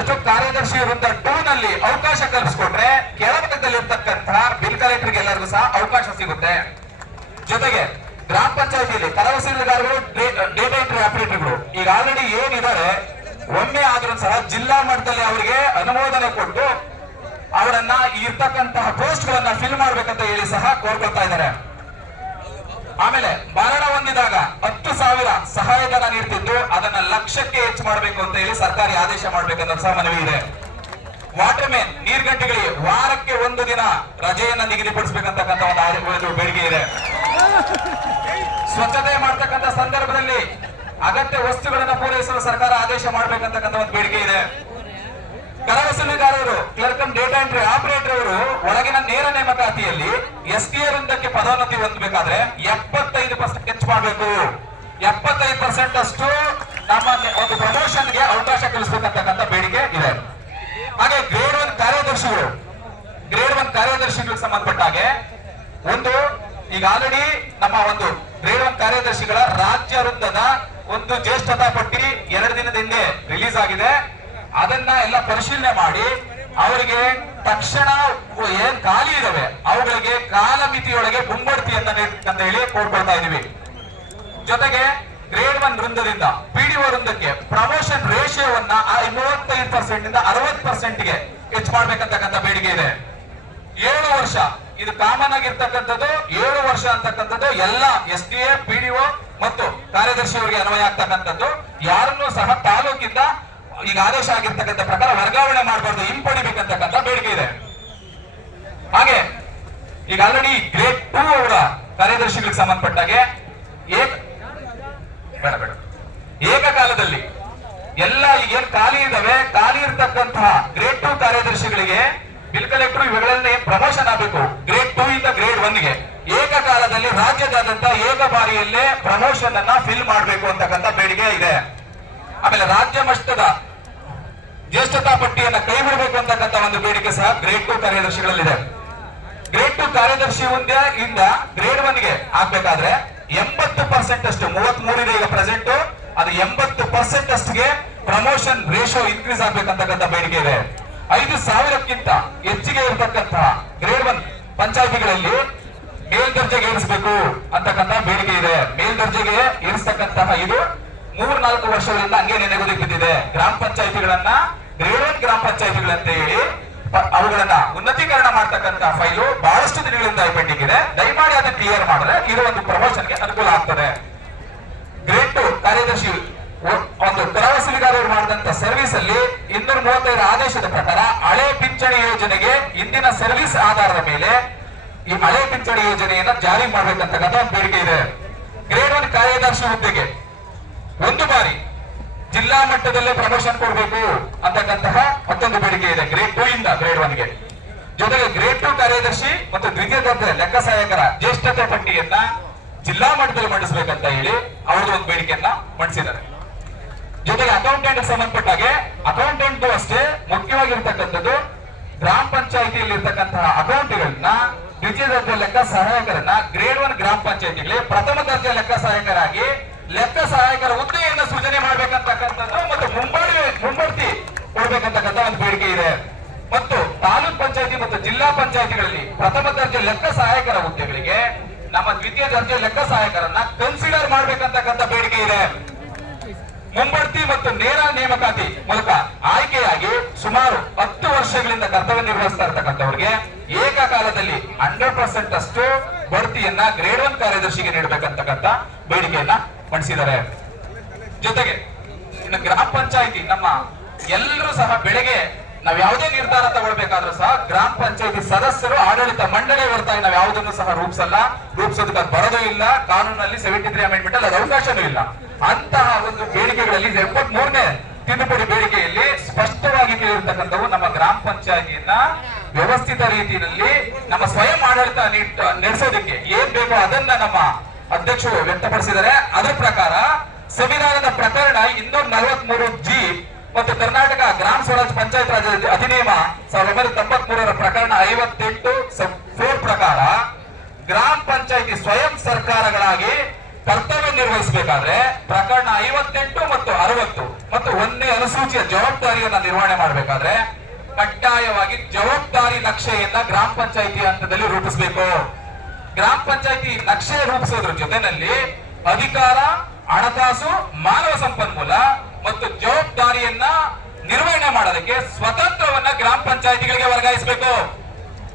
ಅಷ್ಟು ಕಾರ್ಯದರ್ಶಿ ವೃಂದ 2 ನಲ್ಲಿ ಅವಕಾಶ ಕಲ್ಪಿಸಿಕೊಟ್ರೆ ಕೆಳಭಾಗದಲ್ಲಿರ್ತಕ್ಕಂತಹ ಬಿಲ್ ಕಲೆಕ್ಟರ್ಗೆ ಎಲ್ಲರಿಗೂ ಸಹ ಅವಕಾಶ ಸಿಗುತ್ತೆ. ಜೊತೆಗೆ ಗ್ರಾಮ ಪಂಚಾಯತಿಯಲ್ಲಿ ಕರವಸೂಲಿಗಾರರು, ಡೇಟಾ ಎಂಟ್ರಿ ಆಪರೇಟರ್ಗಳು ಈಗ ಆಲ್ರೆಡಿ ಏನಿದ್ದಾರೆ ಒಮ್ಮೆ ಆದ್ರೂ ಸಹ ಜಿಲ್ಲಾ ಮಟ್ಟದಲ್ಲಿ ಅವರಿಗೆ ಅನುಮೋದನೆ ಕೊಟ್ಟು ಅವರನ್ನ ಇರ್ತಕ್ಕಂತಹ ಪೋಸ್ಟ್ ಗಳನ್ನ ಫಿಲ್ ಮಾಡ್ಬೇಕಂತ ಹೇಳಿ ಸಹ ಕೋರ್ಕೊಳ್ತಾ ಇದ್ದಾರೆ. ಆಮೇಲೆ ಮರಣ ಹೊಂದಿದಾಗ 10,000 ಸಹಾಯಧನ ನೀಡ್ತಿದ್ದು ಅದನ್ನ 1,00,000ಕ್ಕೆ ಹೆಚ್ಚು ಮಾಡಬೇಕು ಅಂತ ಹೇಳಿ ಸರ್ಕಾರಿ ಆದೇಶ ಮಾಡ್ಬೇಕನ್ನೋ ಸಹ ಮನವಿ ಇದೆ. ವಾಟರ್ ಮ್ಯಾನ್ ನೀರ್ಗಂಟೆಗಳಿಗೆ ವಾರಕ್ಕೆ 1 ದಿನ ರಜೆಯನ್ನ ನಿಗದಿಪಡಿಸಬೇಕಂತಕ್ಕಂಥ ಒಂದು ಬೇಡಿಕೆ ಇದೆ. ಸ್ವಚ್ಛತೆ ಮಾಡ್ತಕ್ಕಂಥ ಸಂದರ್ಭದಲ್ಲಿ ಅಗತ್ಯ ವಸ್ತುಗಳನ್ನ ಪೂರೈಸಲು ಸರ್ಕಾರ ಆದೇಶ ಮಾಡ್ಬೇಕಂತಕ್ಕಂಥ ಒಂದು ಬೇಡಿಕೆ ಇದೆ. ಕರವಸೂಲಿಗಾರರು, clerk and data entry operator ಅವರು ಒಳಗಿನ ನೇರ ನೇಮಕಾತಿಯಲ್ಲಿ SDA ವೃಂದಕ್ಕೆ ಪದೋನ್ನತಿ ಹೊಂದಬೇಕಾದ್ರೆ 75% ಹೆಚ್ಚು ಮಾಡಬೇಕು. 75% ಅಷ್ಟು ನಮ್ಮ ಒಂದು ಪ್ರಮೋಷನ್ಗೆ ಅವಕಾಶ ಕಲ್ಪಿಸಬೇಕಂತಕ್ಕಂಥ ಬೇಡಿಕೆ ಇದೆ. ಹಾಗೆ ಗ್ರೇಡ್ 1 ಕಾರ್ಯದರ್ಶಿಗಳಿಗೆ ಸಂಬಂಧಪಟ್ಟ ಹಾಗೆ ಒಂದು ಈಗ ಆಲ್ರೆಡಿ ನಮ್ಮ ಒಂದು ಗ್ರೇಡ್ 1 ಕಾರ್ಯದರ್ಶಿಗಳ ರಾಜ್ಯ ವೃಂದದ ಒಂದು ಜ್ಯೇಷ್ಠತಾ ಪಟ್ಟಿ 2 ದಿನದ ಹಿಂದೆ ರಿಲೀಸ್ ಆಗಿದೆ. ಅದನ್ನ ಎಲ್ಲ ಪರಿಶೀಲನೆ ಮಾಡಿ ಅವರಿಗೆ ತಕ್ಷಣ ಏನ್ ಖಾಲಿ ಇದಾವೆ ಅವುಗಳಿಗೆ ಕಾಲಮಿತಿಯೊಳಗೆ ಮುಂಬಡ್ತಿಯನ್ನ ಅಂತ ಹೇಳಿ ಕೋರ್ಕೊಳ್ತಾ ಇದೀವಿ. ಜೊತೆಗೆ ಗ್ರೇಡ್ 1 ವೃಂದದಿಂದ PDO ವೃಂದಕ್ಕೆ ಪ್ರಮೋಷನ್ ರೇಷಿಯೋವನ್ನ 35% ಇಂದ 60%ಗೆ ಹೆಚ್ಚು ಮಾಡ್ಬೇಕಂತಕ್ಕಂಥ ಬೇಡಿಕೆ ಇದೆ. 7 ವರ್ಷ ಇದು ಕಾಮನ್ ಆಗಿರ್ತಕ್ಕಂಥದ್ದು. 7 ವರ್ಷ ಅಂತಕ್ಕಂಥದ್ದು ಎಲ್ಲ SDA, PDO ಮತ್ತು ಕಾರ್ಯದರ್ಶಿಯವರಿಗೆ ಅನ್ವಯ ಆಗ್ತಕ್ಕಂಥದ್ದು. ಯಾರನ್ನೂ ಸಹ ತಾಲೂಕಿಂದ ಈಗ ಆದೇಶ ಆಗಿರ್ತಕ್ಕಂಥ ಪ್ರಕಾರ ವರ್ಗಾವಣೆ ಮಾಡಬಾರ್ದು, ಹಿಂಪಡಿಬೇಕಂತಕ್ಕಂಥ ಬೇಡಿಕೆ ಇದೆ. ಹಾಗೆ ಈಗ ಆಲ್ರೆಡಿ ಗ್ರೇಡ್ 2 ಅವರ ಕಾರ್ಯದರ್ಶಿಗಳಿಗೆ ಸಂಬಂಧಪಟ್ಟಾಗೆ ಏಕಕಾಲದಲ್ಲಿ ಎಲ್ಲ ಈಗೇನ್ ಖಾಲಿ ಇದಾವೆ, ಖಾಲಿ ಇರ್ತಕ್ಕಂತಹ ಗ್ರೇಡ್ 2 ಕಾರ್ಯದರ್ಶಿಗಳಿಗೆ ಬಿಲ್ ಕಲೆಕ್ಟರ್ ಇವುಗಳಲ್ಲಿ ಪ್ರಮೋಷನ್ ಆಗಬೇಕು. ಗ್ರೇಡ್ 2 ಇಂದ ಗ್ರೇಡ್ 1ಗೆ ಏಕಕಾಲದಲ್ಲಿ ರಾಜ್ಯದಾದ್ಯಂತ ಏಕ ಬಾರಿಯಲ್ಲೇ ಪ್ರಮೋಷನ್ ಅನ್ನ ಫಿಲ್ ಮಾಡಬೇಕು ಅಂತಕ್ಕಂಥ ಬೇಡಿಕೆ ಇದೆ. ಆಮೇಲೆ ರಾಜ್ಯ ಮಟ್ಟದ ಜ್ಯೇಷ್ಠತಾ ಪಟ್ಟಿಯನ್ನ ಕೈ ಬಿಡಬೇಕು ಅಂತಕ್ಕಂಥ ಒಂದು ಬೇಡಿಕೆ ಸಹ ಗ್ರೇಡ್ 2 ಕಾರ್ಯದರ್ಶಿಗಳಲ್ಲಿದೆ. ಗ್ರೇಡ್ 2 ಕಾರ್ಯದರ್ಶಿ ಇಂದ ಗ್ರೇಡ್ 1ಗೆ ಆಗ್ಬೇಕಾದ್ರೆ 80% ಅಷ್ಟು 33 ಇದೆ ಈಗ ಪ್ರೆಸೆಂಟ್, ಅದು 80% ಅಷ್ಟಿಗೆ ಪ್ರಮೋಷನ್ ರೇಷಿಯೋ ಇನ್ಕ್ರೀಸ್ ಆಗ್ಬೇಕಂತಕ್ಕಂಥ ಬೇಡಿಕೆ ಇದೆ. 5,000ಕ್ಕಿಂತ ಹೆಚ್ಚಿಗೆ ಇರತಕ್ಕಂತಹ ಗ್ರೇಡ್ 1 ಪಂಚಾಯತಿಗಳಲ್ಲಿ ಮೇಲ್ದರ್ಜೆಗೆ ಏರಿಸಬೇಕು ಅಂತಕ್ಕಂಥ ಬೇಡಿಕೆ ಇದೆ. ಮೇಲ್ದರ್ಜೆಗೆ ಏರಿಸತಕ್ಕಂತಹ ಇದು 3-4 ವರ್ಷಗಳಿಂದ ಹಂಗೆ ನೆನೆಗುದಿಗೆ ಬಿದ್ದಿದೆ. ಗ್ರಾಮ ಪಂಚಾಯತಿಗಳನ್ನ ಗ್ರೇಡ್ 1 ಗ್ರಾಮ ಪಂಚಾಯತಿಗಳಂತ ಹೇಳಿ ಅವುಗಳನ್ನ ಉನ್ನತೀಕರಣ ಮಾಡ್ತಕ್ಕಂಥ ಫೈಲು ಬಹಳಷ್ಟು ದಿನಗಳಿಂದ ಪೆಂಡಿಂಗ್ ಇದೆ. ದಯಮಾಡಿ ಅದನ್ನ ಕ್ಲಿಯರ್ ಮಾಡಿದ್ರೆ ಇದು ಒಂದು ಪ್ರಮೋಷನ್ಗೆ ಅನುಕೂಲ ಆಗ್ತದೆ. ಗ್ರೇಡ್ 2 ಕಾರ್ಯದರ್ಶಿ ಒಂದು ಕರವಸೂಲಿಗಾರರು ಮಾಡಿದಂತ ಸರ್ವಿಸ್ ಅಲ್ಲಿ 235 ಆದೇಶದ ಪ್ರಕಾರ ಹಳೆ ಪಿಂಚಣಿ ಯೋಜನೆಗೆ ಇಂದಿನ ಸರ್ವಿಸ್ ಆಧಾರದ ಮೇಲೆ ಈ ಹಳೆ ಪಿಂಚಣಿ ಯೋಜನೆಯನ್ನ ಜಾರಿ ಮಾಡ್ಬೇಕಂತಕ್ಕಂಥ ಒಂದು ಬೇಡಿಕೆ ಇದೆ. ಗ್ರೇಡ್ 1 ಕಾರ್ಯದರ್ಶಿ ಹುದ್ದೆಗೆ 1 ಬಾರಿ ಜಿಲ್ಲಾ ಮಟ್ಟದಲ್ಲೇ ಪ್ರಮೋಷನ್ ಕೊಡಬೇಕು ಅಂತಕ್ಕಂತಹ ಮತ್ತೊಂದು ಬೇಡಿಕೆ ಇದೆ ಗ್ರೇಡ್ 2 ಇಂದ ಗ್ರೇಡ್ 1ಗೆ. ಜೊತೆಗೆ ಗ್ರೇಡ್ 2 ಕಾರ್ಯದರ್ಶಿ ಮತ್ತು ದ್ವಿತೀಯ ದರ್ಜೆ ಲೆಕ್ಕ ಸಹಾಯಕರ ಜ್ಯೇಷ್ಠತೆ ಪಟ್ಟಿಯನ್ನ ಜಿಲ್ಲಾ ಮಟ್ಟದಲ್ಲಿ ಮಂಡಿಸಬೇಕಂತ ಹೇಳಿ ಅವ್ರದ್ದು ಒಂದು ಬೇಡಿಕೆಯನ್ನ ಮಂಡಿಸಿದ್ದಾರೆ. ಜೊತೆಗೆ ಅಕೌಂಟೆಂಟ್ ಸಂಬಂಧಪಟ್ಟ ಹಾಗೆ ಅಕೌಂಟೆಂಟ್ ಅಷ್ಟೇ ಮುಖ್ಯವಾಗಿರ್ತಕ್ಕಂಥದ್ದು ಗ್ರಾಮ ಪಂಚಾಯಿತಿಯಲ್ಲಿ ಇರ್ತಕ್ಕಂತಹ ಅಕೌಂಟ್ಗಳನ್ನ ದ್ವಿತೀಯ ದರ್ಜೆ ಲೆಕ್ಕ ಸಹಾಯಕರನ್ನ ಗ್ರೇಡ್ 1 ಗ್ರಾಮ ಪಂಚಾಯಿತಿಗಳಿಗೆ ಪ್ರಥಮ ದರ್ಜೆ ಲೆಕ್ಕ ಸಹಾಯಕರಾಗಿ ಲೆಕ್ಕ ಸಹಾಯಕರ ಹುದ್ದೆಯನ್ನು ಸೃಜನೆ ಮಾಡ್ಬೇಕಂತಕ್ಕಂಥದ್ದು ಮತ್ತು ಮುಂಬಡ್ತಿ ಕೊಡ್ಬೇಕಂತಕ್ಕಂಥ ಒಂದು ಬೇಡಿಕೆ ಇದೆ. ಮತ್ತು ತಾಲೂಕ್ ಪಂಚಾಯಿತಿ ಮತ್ತು ಜಿಲ್ಲಾ ಪಂಚಾಯಿತಿಗಳಲ್ಲಿ ಪ್ರಥಮ ದರ್ಜೆ ಲೆಕ್ಕ ಸಹಾಯಕರ ಹುದ್ದೆಗಳಿಗೆ ನಮ್ಮ ದ್ವಿತೀಯ ದರ್ಜೆ ಲೆಕ್ಕ ಸಹಾಯಕರನ್ನ ಕನ್ಸಿಡರ್ ಮಾಡ್ಬೇಕಂತಕ್ಕಂಥ ಬೇಡಿಕೆ ಇದೆ. ಮುಂಬಡ್ತಿ ಮತ್ತು ನೇರ ನೇಮಕಾತಿ ಮೂಲಕ ಆಯ್ಕೆಯಾಗಿ ಸುಮಾರು 10 ವರ್ಷಗಳಿಂದ ಕರ್ತವ್ಯ ನಿರ್ವಹಿಸ್ತಾ ಇರ್ತಕ್ಕಂಥವ್ರಿಗೆ ಏಕಕಾಲದಲ್ಲಿ 100% ಅಷ್ಟು ಬಡ್ತಿಯನ್ನ ಗ್ರೇಡ್ 1 ಕಾರ್ಯದರ್ಶಿಗೆ ನೀಡಬೇಕಂತಕ್ಕಂಥ ಬೇಡಿಕೆಯನ್ನ ಮಂಡಿಸಿದ್ದಾರೆ. ಜೊತೆಗೆ ಇನ್ನು ಗ್ರಾಮ ಪಂಚಾಯಿತಿ ನಮ್ಮ ಎಲ್ಲರೂ ಸಹ ಬೆಳೆಗೆ ನಾವ್ ಯಾವುದೇ ನಿರ್ಧಾರ ತಗೊಳ್ಬೇಕಾದ್ರೂ ಸಹ ಗ್ರಾಮ ಪಂಚಾಯಿತಿ ಸದಸ್ಯರು ಆಡಳಿತ ಮಂಡಳಿ ಹೊರತಾಗಿ ನಾವ್ ಯಾವುದನ್ನು ಸಹ ರೂಪಿಸೋದಕ್ಕೆ ಬರೋದೂ ಇಲ್ಲ. ಕಾನೂನಲ್ಲಿ 73 ಅಮೆಂಡ್ಮೆಂಟ್ ಅಲ್ಲಿ ಅದು ಅವಕಾಶನೂ ಇಲ್ಲ. ಅಂತಹ ಒಂದು ಬೇಡಿಕೆಗಳಲ್ಲಿ 73ನೇ ತಿದ್ದುಪಡಿ ಬೇಡಿಕೆಯಲ್ಲಿ ಸ್ಪಷ್ಟವಾಗಿ ಕೇಳಿರ್ತಕ್ಕಂಥವು ನಮ್ಮ ಗ್ರಾಮ ಪಂಚಾಯಿತಿಯನ್ನ ವ್ಯವಸ್ಥಿತ ರೀತಿಯಲ್ಲಿ ನಮ್ಮ ಸ್ವಯಂ ಆಡಳಿತ ನಡೆಸೋದಕ್ಕೆ ಏನ್ ಬೇಕೋ ಅದನ್ನ ನಮ್ಮ ಅಧ್ಯಕ್ಷರು ವ್ಯಕ್ತಪಡಿಸಿದ್ದಾರೆ. ಅದರ ಪ್ರಕಾರ ಸಂವಿಧಾನದ ಪ್ರಕರಣ 243G ಮತ್ತು ಕರ್ನಾಟಕ ಗ್ರಾಮ ಸ್ವರಾಜ್ ಪಂಚಾಯತ್ ರಾಜ್ ಅಧಿನಿಯಮ 1993ರ ಪ್ರಕರಣ 58(4) ಪ್ರಕಾರ ಗ್ರಾಮ ಪಂಚಾಯಿತಿ ಸ್ವಯಂ ಸರ್ಕಾರಗಳಾಗಿ ಕರ್ತವ್ಯ ನಿರ್ವಹಿಸಬೇಕಾದ್ರೆ ಪ್ರಕರಣ 58 ಮತ್ತು 60 ಮತ್ತು 1ನೇ ಅನುಸೂಚಿಯ ಜವಾಬ್ದಾರಿಯನ್ನ ನಿರ್ವಹಣೆ ಮಾಡಬೇಕಾದ್ರೆ ಕಡ್ಡಾಯವಾಗಿ ಜವಾಬ್ದಾರಿ ನಕ್ಷೆಯನ್ನ ಗ್ರಾಮ ಪಂಚಾಯಿತಿ ಹಂತದಲ್ಲಿ ರೂಪಿಸಬೇಕು. ಗ್ರಾಮ ಪಂಚಾಯಿತಿ ನಕ್ಷೆ ರೂಪಿಸೋದ್ರ ಜೊತೆನಲ್ಲಿ ಅಧಿಕಾರ, ಹಣಕಾಸು, ಮಾನವ ಸಂಪನ್ಮೂಲ ಮತ್ತು ಜವಾಬ್ದಾರಿಯನ್ನ ನಿರ್ವಹಣೆ ಮಾಡೋದಕ್ಕೆ ಸ್ವತಂತ್ರವನ್ನ ಗ್ರಾಮ ಪಂಚಾಯಿತಿಗಳಿಗೆ ವರ್ಗಾಯಿಸಬೇಕು.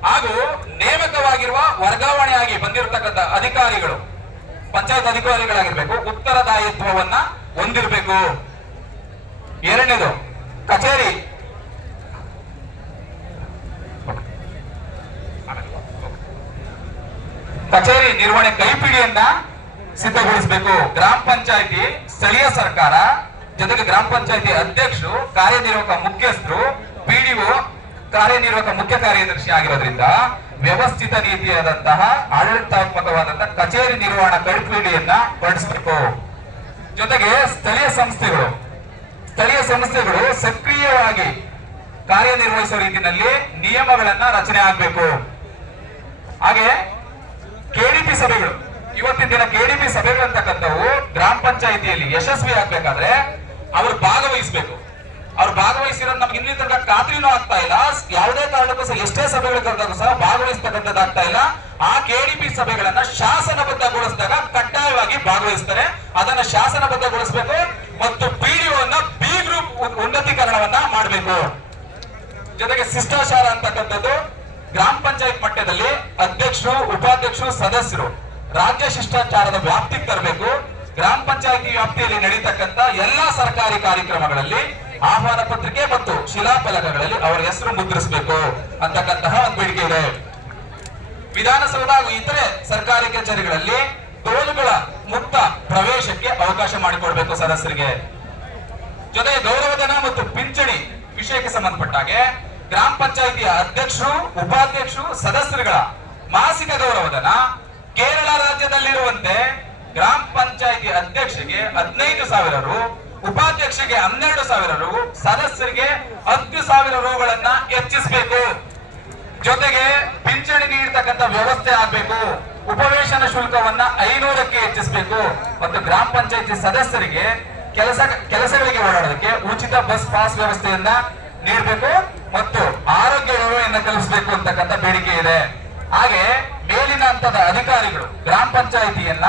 ಹಾಗೂ ನೇಮಕವಾಗಿರುವ ವರ್ಗಾವಣೆಯಾಗಿ ಬಂದಿರತಕ್ಕಂಥ ಅಧಿಕಾರಿಗಳು ಪಂಚಾಯತ್ ಅಧಿಕಾರಿಗಳಾಗಿರ್ಬೇಕು, ಉತ್ತರದಾಯಿತ್ವವನ್ನ ಹೊಂದಿರಬೇಕು. ಎರಡನೇದು ಕಚೇರಿ ನಿರ್ವಹಣೆ ಕೈಪಿಡಿಯನ್ನ ಸಿದ್ಧಗೊಳಿಸಬೇಕು. ಗ್ರಾಮ ಪಂಚಾಯಿತಿ ಸ್ಥಳೀಯ ಸರ್ಕಾರ ಜೊತೆಗೆ ಗ್ರಾಮ ಪಂಚಾಯಿತಿ ಅಧ್ಯಕ್ಷರು, ಕಾರ್ಯನಿರ್ವಾಹಕ ಮುಖ್ಯಸ್ಥರು, ಪಿಡಿಒ ಕಾರ್ಯನಿರ್ವಾಹಕ ಮುಖ್ಯ ಕಾರ್ಯದರ್ಶಿ ಆಗಿರೋದ್ರಿಂದ ವ್ಯವಸ್ಥಿತ ರೀತಿಯಾದಂತಹ ಆಡಳಿತಾತ್ಮಕವಾದಂತಹ ಕಚೇರಿ ನಿರ್ವಹಣಾ ಕೈಪಿಡಿಯನ್ನ ಹೊರಡಿಸಬೇಕು. ಜೊತೆಗೆ ಸ್ಥಳೀಯ ಸಂಸ್ಥೆಗಳು ಸಕ್ರಿಯವಾಗಿ ಕಾರ್ಯನಿರ್ವಹಿಸುವ ರೀತಿಯಲ್ಲಿ ನಿಯಮಗಳನ್ನ ರಚನೆ ಆಗಬೇಕು. ಹಾಗೆ ಕೆಡಿಪಿ ಸಭೆಗಳು, ಇವತ್ತಿನ ದಿನ ಕೆಡಿಪಿ ಸಭೆಗಳು ಅಂತಕ್ಕಂಥವು ಗ್ರಾಮ ಪಂಚಾಯಿತಿಯಲ್ಲಿ ಯಶಸ್ವಿ ಆಗ್ಬೇಕಾದ್ರೆ ಅವರು ಭಾಗವಹಿಸಬೇಕು. ಅವ್ರು ಭಾಗವಹಿಸಿರೋದು ನಮ್ಗೆ ಇಲ್ಲಿ ತನಕ ಖಾತ್ರಿನೂ ಆಗ್ತಾ ಇಲ್ಲ. ಯಾವುದೇ ಕಾರಣಕ್ಕೂ ಸಹ ಎಷ್ಟೇ ಸಭೆಗಳು ಕರೆದಾಗ ಸಹ ಭಾಗವಹಿಸ್ತಕ್ಕಂಥದ್ದಾಗ್ತಾ ಇಲ್ಲ. ಆ ಕೆಡಿಪಿ ಸಭೆಗಳನ್ನ ಶಾಸನಬದ್ಧಗೊಳಿಸಿದಾಗ ಕಡ್ಡಾಯವಾಗಿ ಭಾಗವಹಿಸ್ತಾರೆ. ಅದನ್ನ ಶಾಸನಬದ್ಧಗೊಳಿಸಬೇಕು ಮತ್ತು ಪಿಡಿಒ ಬಿ ಗ್ರೂಪ್ ಉನ್ನತೀಕರಣವನ್ನ ಮಾಡಬೇಕು. ಜೊತೆಗೆ ಶಿಷ್ಟಾಚಾರ ಅಂತಕ್ಕಂಥದ್ದು ಗ್ರಾಮ ಪಂಚಾಯತ್ ಮಟ್ಟದಲ್ಲಿ ಅಧ್ಯಕ್ಷರು, ಉಪಾಧ್ಯಕ್ಷರು, ಸದಸ್ಯರು ರಾಜ್ಯ ಶಿಷ್ಟಾಚಾರದ ವ್ಯಾಪ್ತಿಗೆ ತರಬೇಕು. ಗ್ರಾಮ ಪಂಚಾಯತಿ ವ್ಯಾಪ್ತಿಯಲ್ಲಿ ನಡೀತಕ್ಕಂಥ ಎಲ್ಲಾ ಸರ್ಕಾರಿ ಕಾರ್ಯಕ್ರಮಗಳಲ್ಲಿ ಆಹ್ವಾನ ಪತ್ರಿಕೆ ಮತ್ತು ಶಿಲಾಫಲಕಗಳಲ್ಲಿ ಅವರ ಹೆಸರು ಮುದ್ರಿಸಬೇಕು ಅಂತಕ್ಕಂತಹ ಒಂದು ಬೇಡಿಕೆ ಇದೆ. ವಿಧಾನಸೌಧ ಹಾಗೂ ಇತರೆ ಸರ್ಕಾರಿ ಕಚೇರಿಗಳಲ್ಲಿ ಟೋಲ್ಗಳ ಮುಕ್ತ ಪ್ರವೇಶಕ್ಕೆ ಅವಕಾಶ ಮಾಡಿಕೊಡ್ಬೇಕು ಸದಸ್ಯರಿಗೆ. ಜೊತೆಗೆ ಗೌರವಧನ ಮತ್ತು ಪಿಂಚಣಿ ವಿಷಯಕ್ಕೆ ಸಂಬಂಧಪಟ್ಟ ಹಾಗೆ ಗ್ರಾಮ ಪಂಚಾಯಿತಿಯ ಅಧ್ಯಕ್ಷರು, ಉಪಾಧ್ಯಕ್ಷರು, ಸದಸ್ಯರುಗಳ ಮಾಸಿಕ ಗೌರವಧನ ಕೇರಳ ರಾಜ್ಯದಲ್ಲಿರುವಂತೆ ಗ್ರಾಮ ಪಂಚಾಯಿತಿ ಅಧ್ಯಕ್ಷರಿಗೆ 15,000 ರು, ಉಪಾಧ್ಯಕ್ಷರಿಗೆ 12,000 ರು, ಸದಸ್ಯರಿಗೆ 10,000 ರುಗಳನ್ನ ಹೆಚ್ಚಿಸಬೇಕು. ಜೊತೆಗೆ ಪಿಂಚಣಿ ನೀಡತಕ್ಕಂಥ ವ್ಯವಸ್ಥೆ ಆಗಬೇಕು. ಉಪವೇಶನ ಶುಲ್ಕವನ್ನ 500ಕ್ಕೆ ಹೆಚ್ಚಿಸಬೇಕು ಮತ್ತು ಗ್ರಾಮ ಪಂಚಾಯಿತಿ ಸದಸ್ಯರಿಗೆ ಕೆಲಸಗಳಿಗೆ ಓಡಾಡೋದಕ್ಕೆ ಉಚಿತ ಬಸ್ ಪಾಸ್ ವ್ಯವಸ್ಥೆಯನ್ನ ನೀಡಬೇಕು ಮತ್ತು ಆರೋಗ್ಯ ವಿಮೆಯನ್ನ ಕಲ್ಪಿಸಬೇಕು ಅಂತಕ್ಕಂಥ ಬೇಡಿಕೆ ಇದೆ. ಹಾಗೆ ಮೇಲಿನ ಹಂತದ ಅಧಿಕಾರಿಗಳು ಗ್ರಾಮ ಪಂಚಾಯಿತಿಯನ್ನ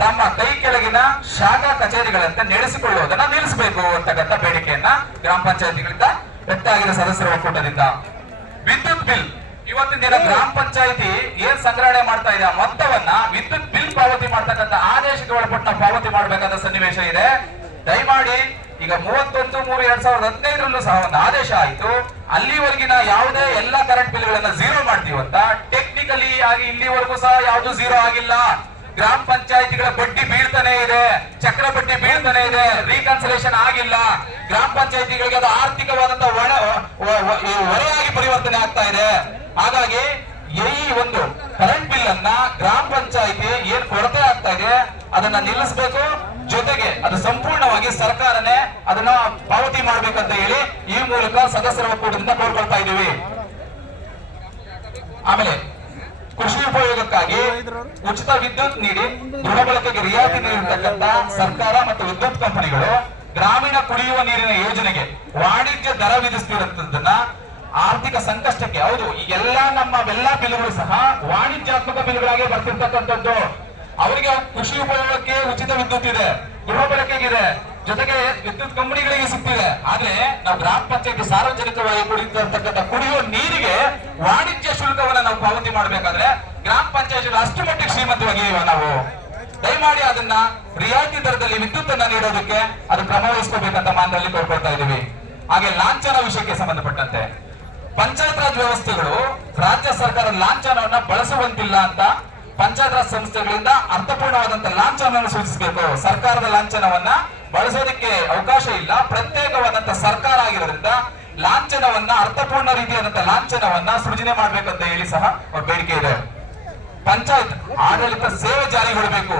ತಮ್ಮ ಕೈ ಕೆಳಗಿನ ಶಾಖಾ ಕಚೇರಿಗಳಂತೆ ನಡೆಸಿಕೊಳ್ಳುವುದನ್ನ ನಿಲ್ಲಿಸಬೇಕು ಅಂತಕ್ಕಂಥ ಬೇಡಿಕೆಯನ್ನ ಗ್ರಾಮ ಪಂಚಾಯಿತಿಗಳಿಂದ ವ್ಯಕ್ತ ಆಗಿದೆ ಸದಸ್ಯರ ಒಕ್ಕೂಟದಿಂದ. ವಿದ್ಯುತ್ ಬಿಲ್, ಇವತ್ತಿನ ದಿನ ಗ್ರಾಮ ಪಂಚಾಯಿತಿ ಏನ್ ಸಂಗ್ರಹಣೆ ಮಾಡ್ತಾ ಇದೆ ಆ ಮೊತ್ತವನ್ನ ವಿದ್ಯುತ್ ಬಿಲ್ ಪಾವತಿ ಮಾಡ್ತಕ್ಕಂಥ ಆದೇಶಕ್ಕೆ ಒಳಪಟ್ಟ ಪಾವತಿ ಮಾಡಬೇಕಾದ ಸನ್ನಿವೇಶ ಇದೆ. ದಯಮಾಡಿ ಈಗ 31/3/2015 ಸಹ ಒಂದು ಆದೇಶ ಆಯಿತು. ಅಲ್ಲಿವರೆಗಿನ ಯಾವುದೇ ಎಲ್ಲಾ ಕರೆಂಟ್ ಬಿಲ್ಗಳನ್ನ ಝೀರೋ ಮಾಡ್ತೀವಂತ. ಟೆಕ್ನಿಕಲಿ ಆಗಿ ಇಲ್ಲಿವರೆಗೂ ಸಹ ಯಾವುದು ಝೀರೋ ಆಗಿಲ್ಲ. ಗ್ರಾಮ ಪಂಚಾಯಿತಿಗಳ ಬಡ್ಡಿ ಬೀಳ್ತಾನೆ ಇದೆ, ಚಕ್ರ ಬಡ್ಡಿ ಬೀಳ್ತಾನೆ ಇದೆ, ರೀಕನ್ಸಲೇಷನ್ ಆಗಿಲ್ಲ. ಗ್ರಾಮ ಪಂಚಾಯಿತಿಗಳಿಗೆ ಅದು ಆರ್ಥಿಕವಾದಂತಹ ಹೊರೆಯಾಗಿ ಪರಿವರ್ತನೆ ಆಗ್ತಾ ಇದೆ. ಹಾಗಾಗಿ ಈ ಒಂದು ಕರೆಂಟ್ ಬಿಲ್ ಅನ್ನ ಗ್ರಾಮ ಪಂಚಾಯಿತಿ ಏನ್ ಕೊರತೆ ಆಗ್ತಾ ಇದೆ ಅದನ್ನ ನಿಲ್ಲಿಸಬೇಕು ಜೊತೆಗೆ ಅದು ಸಂಪೂರ್ಣವಾಗಿ ಸರ್ಕಾರನೇ ಅದನ್ನ ಪಾವತಿ ಮಾಡ್ಬೇಕಂತ ಹೇಳಿ ಈ ಮೂಲಕ ಸದಸ್ಯರ ಒಕ್ಕೂಟದಿಂದ ಕೋರ್ಕೊಳ್ತಾ ಇದ್ದೀವಿ. ಆಮೇಲೆ ಕೃಷಿ ಉಪಯೋಗಕ್ಕಾಗಿ ಉಚಿತ ವಿದ್ಯುತ್ ನೀಡಿ ದೃಢ ಬಳಕೆಗೆ ರಿಯಾಯಿತಿ ನೀಡಿರ್ತಕ್ಕಂಥ ಸರ್ಕಾರ ಮತ್ತು ವಿದ್ಯುತ್ ಕಂಪನಿಗಳು ಗ್ರಾಮೀಣ ಕುಡಿಯುವ ನೀರಿನ ಯೋಜನೆಗೆ ವಾಣಿಜ್ಯ ದರ ವಿಧಿಸ್ತಿರುವಂತದನ್ನ ಆರ್ಥಿಕ ಸಂಕಷ್ಟಕ್ಕೆ, ಹೌದು ಈಗೆಲ್ಲ ನಮ್ಮೆಲ್ಲ ಬಿಲ್ಗಳು ಸಹ ವಾಣಿಜ್ಯಾತ್ಮಕ ಬಿಲ್ಗಳಾಗಿ ಬರ್ತಿರ್ತಕ್ಕಂಥದ್ದು. ಅವರಿಗೆ ಕೃಷಿ ಉಪಯೋಗಕ್ಕೆ ಉಚಿತ ವಿದ್ಯುತ್ ಇದೆ, ಗೃಹ ಬಳಕೆಗಿದೆ, ಜೊತೆಗೆ ವಿದ್ಯುತ್ ಕಂಪನಿಗಳಿಗೆ ಸಿಗ್ತಿದೆ. ಆದ್ರೆ ನಾವು ಗ್ರಾಮ ಪಂಚಾಯತಿ ಸಾರ್ವಜನಿಕವಾಗಿ ಕುಡಿತಿರ್ತಕ್ಕಂಥ ಕುಡಿಯುವ ನೀರಿಗೆ ವಾಣಿಜ್ಯ ಶುಲ್ಕವನ್ನ ನಾವು ಪಾವತಿ ಮಾಡ್ಬೇಕಾದ್ರೆ ಗ್ರಾಮ ಪಂಚಾಯತಿಗಳು ಅಷ್ಟು ಮಟ್ಟಿಗೆ ಶ್ರೀಮಂತವಾಗಿವ ನಾವು. ದಯಮಾಡಿ ಅದನ್ನ ರಿಯಾಯಿತಿ ದರದಲ್ಲಿ ವಿದ್ಯುತ್ ಅನ್ನ ನೀಡೋದಕ್ಕೆ ಅದು ಕ್ರಮ ವಹಿಸ್ಕೋಬೇಕಂತ ಮಾತಲ್ಲಿ ಕೋರ್ಕೊಳ್ತಾ ಇದೀವಿ. ಹಾಗೆ ಲಾಂಛನ ವಿಷಯಕ್ಕೆ ಸಂಬಂಧಪಟ್ಟಂತೆ ಪಂಚಾಯತ್ ರಾಜ್ ವ್ಯವಸ್ಥೆಗಳು ರಾಜ್ಯ ಸರ್ಕಾರ ಲಾಂಛನವನ್ನ ಬಳಸುವಂತಿಲ್ಲ ಅಂತ ಪಂಚಾಯತ್ ರಾಜ್ ಸಂಸ್ಥೆಗಳಿಂದ ಅರ್ಥಪೂರ್ಣವಾದಂತ ಲಾಂಛನವನ್ನು ಸೂಚಿಸಬೇಕು. ಸರ್ಕಾರದ ಲಾಂಛನವನ್ನ ಬಳಸೋದಕ್ಕೆ ಅವಕಾಶ ಇಲ್ಲ, ಪ್ರತ್ಯೇಕವಾದಂತ ಸರ್ಕಾರ ಆಗಿರೋದ್ರಿಂದ ಲಾಂಛನವನ್ನ ಅರ್ಥಪೂರ್ಣ ರೀತಿಯಾದಂತ ಲಾಂಛನವನ್ನ ಸೃಜನೆ ಮಾಡ್ಬೇಕಂತ ಹೇಳಿ ಸಹ ಅವ್ರ ಬೇಡಿಕೆ ಇದೆ. ಪಂಚಾಯತ್ ಆಡಳಿತ ಸೇವೆ ಜಾರಿಗೊಳ್ಳಬೇಕು.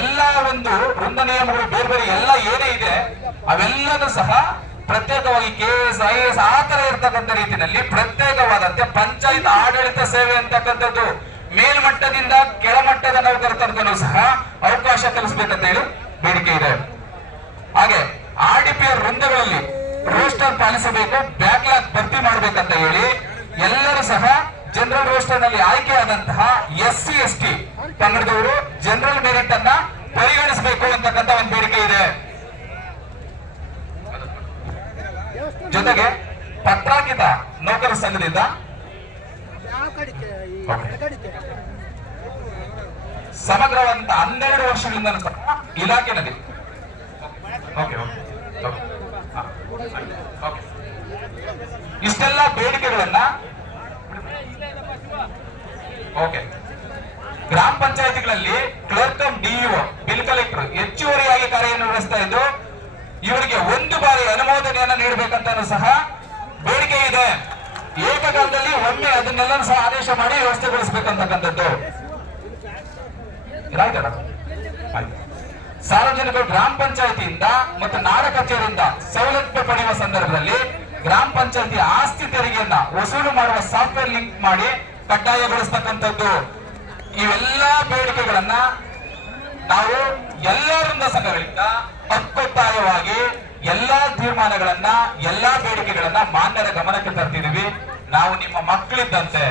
ಎಲ್ಲ ಒಂದು ವೃಂದ ನಿಯಮಗಳು ಬೇರೆ ಬೇರೆ ಎಲ್ಲ ಏನೇ ಇದೆ ಅವೆಲ್ಲನೂ ಸಹ ಪ್ರತ್ಯೇಕವಾಗಿ KS IAS ಆ ತರ ಇರ್ತಕ್ಕಂಥ ರೀತಿಯಲ್ಲಿ ಪ್ರತ್ಯೇಕವಾದಂತೆ ಪಂಚಾಯತ್ ಆಡಳಿತ ಸೇವೆ ಅಂತಕ್ಕಂಥದ್ದು ಮೇಲ್ಮಟ್ಟದಿಂದ ಕೆಳಮಟ್ಟದ ನೌಕರ ತನಕನೂ ಸಹ ಅವಕಾಶ ಕಲಿಸಬೇಕಂತ ಹೇಳಿ ಬೇಡಿಕೆ ಇದೆ. ಹಾಗೆ RDPR ವೃಂದಗಳಲ್ಲಿ ರೋಸ್ಟರ್ ಪಾಲಿಸಬೇಕು, ಬ್ಯಾಕ್ಲಾಗ್ ಭರ್ತಿ ಮಾಡಬೇಕಂತ ಹೇಳಿ ಎಲ್ಲರೂ ಸಹ ಜನರಲ್ ರೋಸ್ಟರ್ ನಲ್ಲಿ ಆಯ್ಕೆಯಾದಂತಹ SC ST ಪಂಗಡದವರು ಜನರಲ್ ಮೆರಿಟ್ ಅನ್ನ ಪರಿಗಣಿಸಬೇಕು ಅಂತಕ್ಕಂಥ ಒಂದು ಬೇಡಿಕೆ ಇದೆ. ಜೊತೆಗೆ ಪತ್ರಾಂಕಿತ ನೌಕರ ಸಂಘದಿಂದ ಸಮಗ್ರವಂತ 12 ವರ್ಷಗಳಿಂದ ಇಲಾಖೆನಲ್ಲಿ ಇಷ್ಟೆಲ್ಲ ಬೇಡಿಕೆಗಳನ್ನ ಗ್ರಾಮ ಪಂಚಾಯತಿಗಳಲ್ಲಿ ಕ್ಲರ್ಕ್ DEO ಬಿಲ್ ಕಲೆಕ್ಟರ್ ಹೆಚ್ಚುವರಿಯಾಗಿ ಕಾರ್ಯನಿರ್ವಹಿಸ್ತಾ ಇದ್ದು ಇವರಿಗೆ ಒಂದು ಬಾರಿ ಅನುಮೋದನೆಯನ್ನ ನೀಡಬೇಕಂತ ಸಹ ಬೇಡಿಕೆ ಇದೆ. ಏಕಕಾಲದಲ್ಲಿ ಒಮ್ಮೆ ಅದನ್ನೆಲ್ಲ ಸಹ ಆದೇಶ ಮಾಡಿ ವ್ಯವಸ್ಥೆಗೊಳಿಸಬೇಕಂತಕ್ಕಂಥದ್ದು. ಸಾರ್ವಜನಿಕರು ಗ್ರಾಮ ಪಂಚಾಯತಿಯಿಂದ ಮತ್ತು ನಾಡ ಕಚೇರಿಯಿಂದ ಸೌಲಭ್ಯ ಪಡೆಯುವ ಸಂದರ್ಭದಲ್ಲಿ ಗ್ರಾಮ ಪಂಚಾಯತಿ ಆಸ್ತಿ ತೆರಿಗೆಯನ್ನ ವಸೂಲು ಮಾಡುವ ಸಾಫ್ಟ್ವೇರ್ ಲಿಂಕ್ ಮಾಡಿ ಕಡ್ಡಾಯಗೊಳಿಸ್ತಕ್ಕಂಥದ್ದು. ಇವೆಲ್ಲ ಬೇಡಿಕೆಗಳನ್ನ ನಾವು ಎಲ್ಲರಿಂದ ಸಂಘಗಳಿಂದ ಹಕ್ಕೊತ್ತಾಯವಾಗಿ ಎಲ್ಲಾ ತೀರ್ಮಾನಗಳನ್ನ ಎಲ್ಲಾ ಬೇಡಿಕೆಗಳನ್ನ ಮಾನ್ಯರ ಗಮನಕ್ಕೆ ತರ್ತಿದೀವಿ. ನಾವು ನಿಮ್ಮ ಮಕ್ಕಳಿದ್ದಂತೆ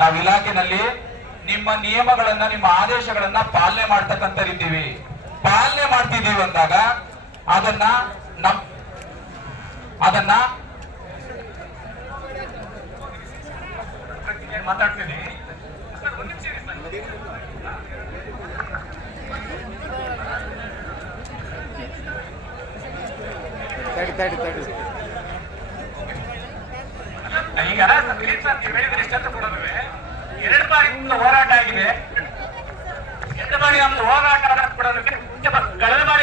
ನಾವು ಇಲಾಖೆನಲ್ಲಿ ನಿಮ್ಮ ನಿಯಮಗಳನ್ನ ನಿಮ್ಮ ಆದೇಶಗಳನ್ನ ಪಾಲನೆ ಮಾಡ್ತಕ್ಕಂಥರಿದ್ದೀವಿ. ಪಾಲನೆ ಮಾಡ್ತಿದ್ದೀವಿ ಅಂದಾಗ ಅದನ್ನ ಮಾತಾಡ್ತೀನಿ. ಈಗ ನೀವು ಹೇಳಿದ್ರೆ ಇಷ್ಟಂತ ಕೊಡೋದು 2 ಬಾರಿ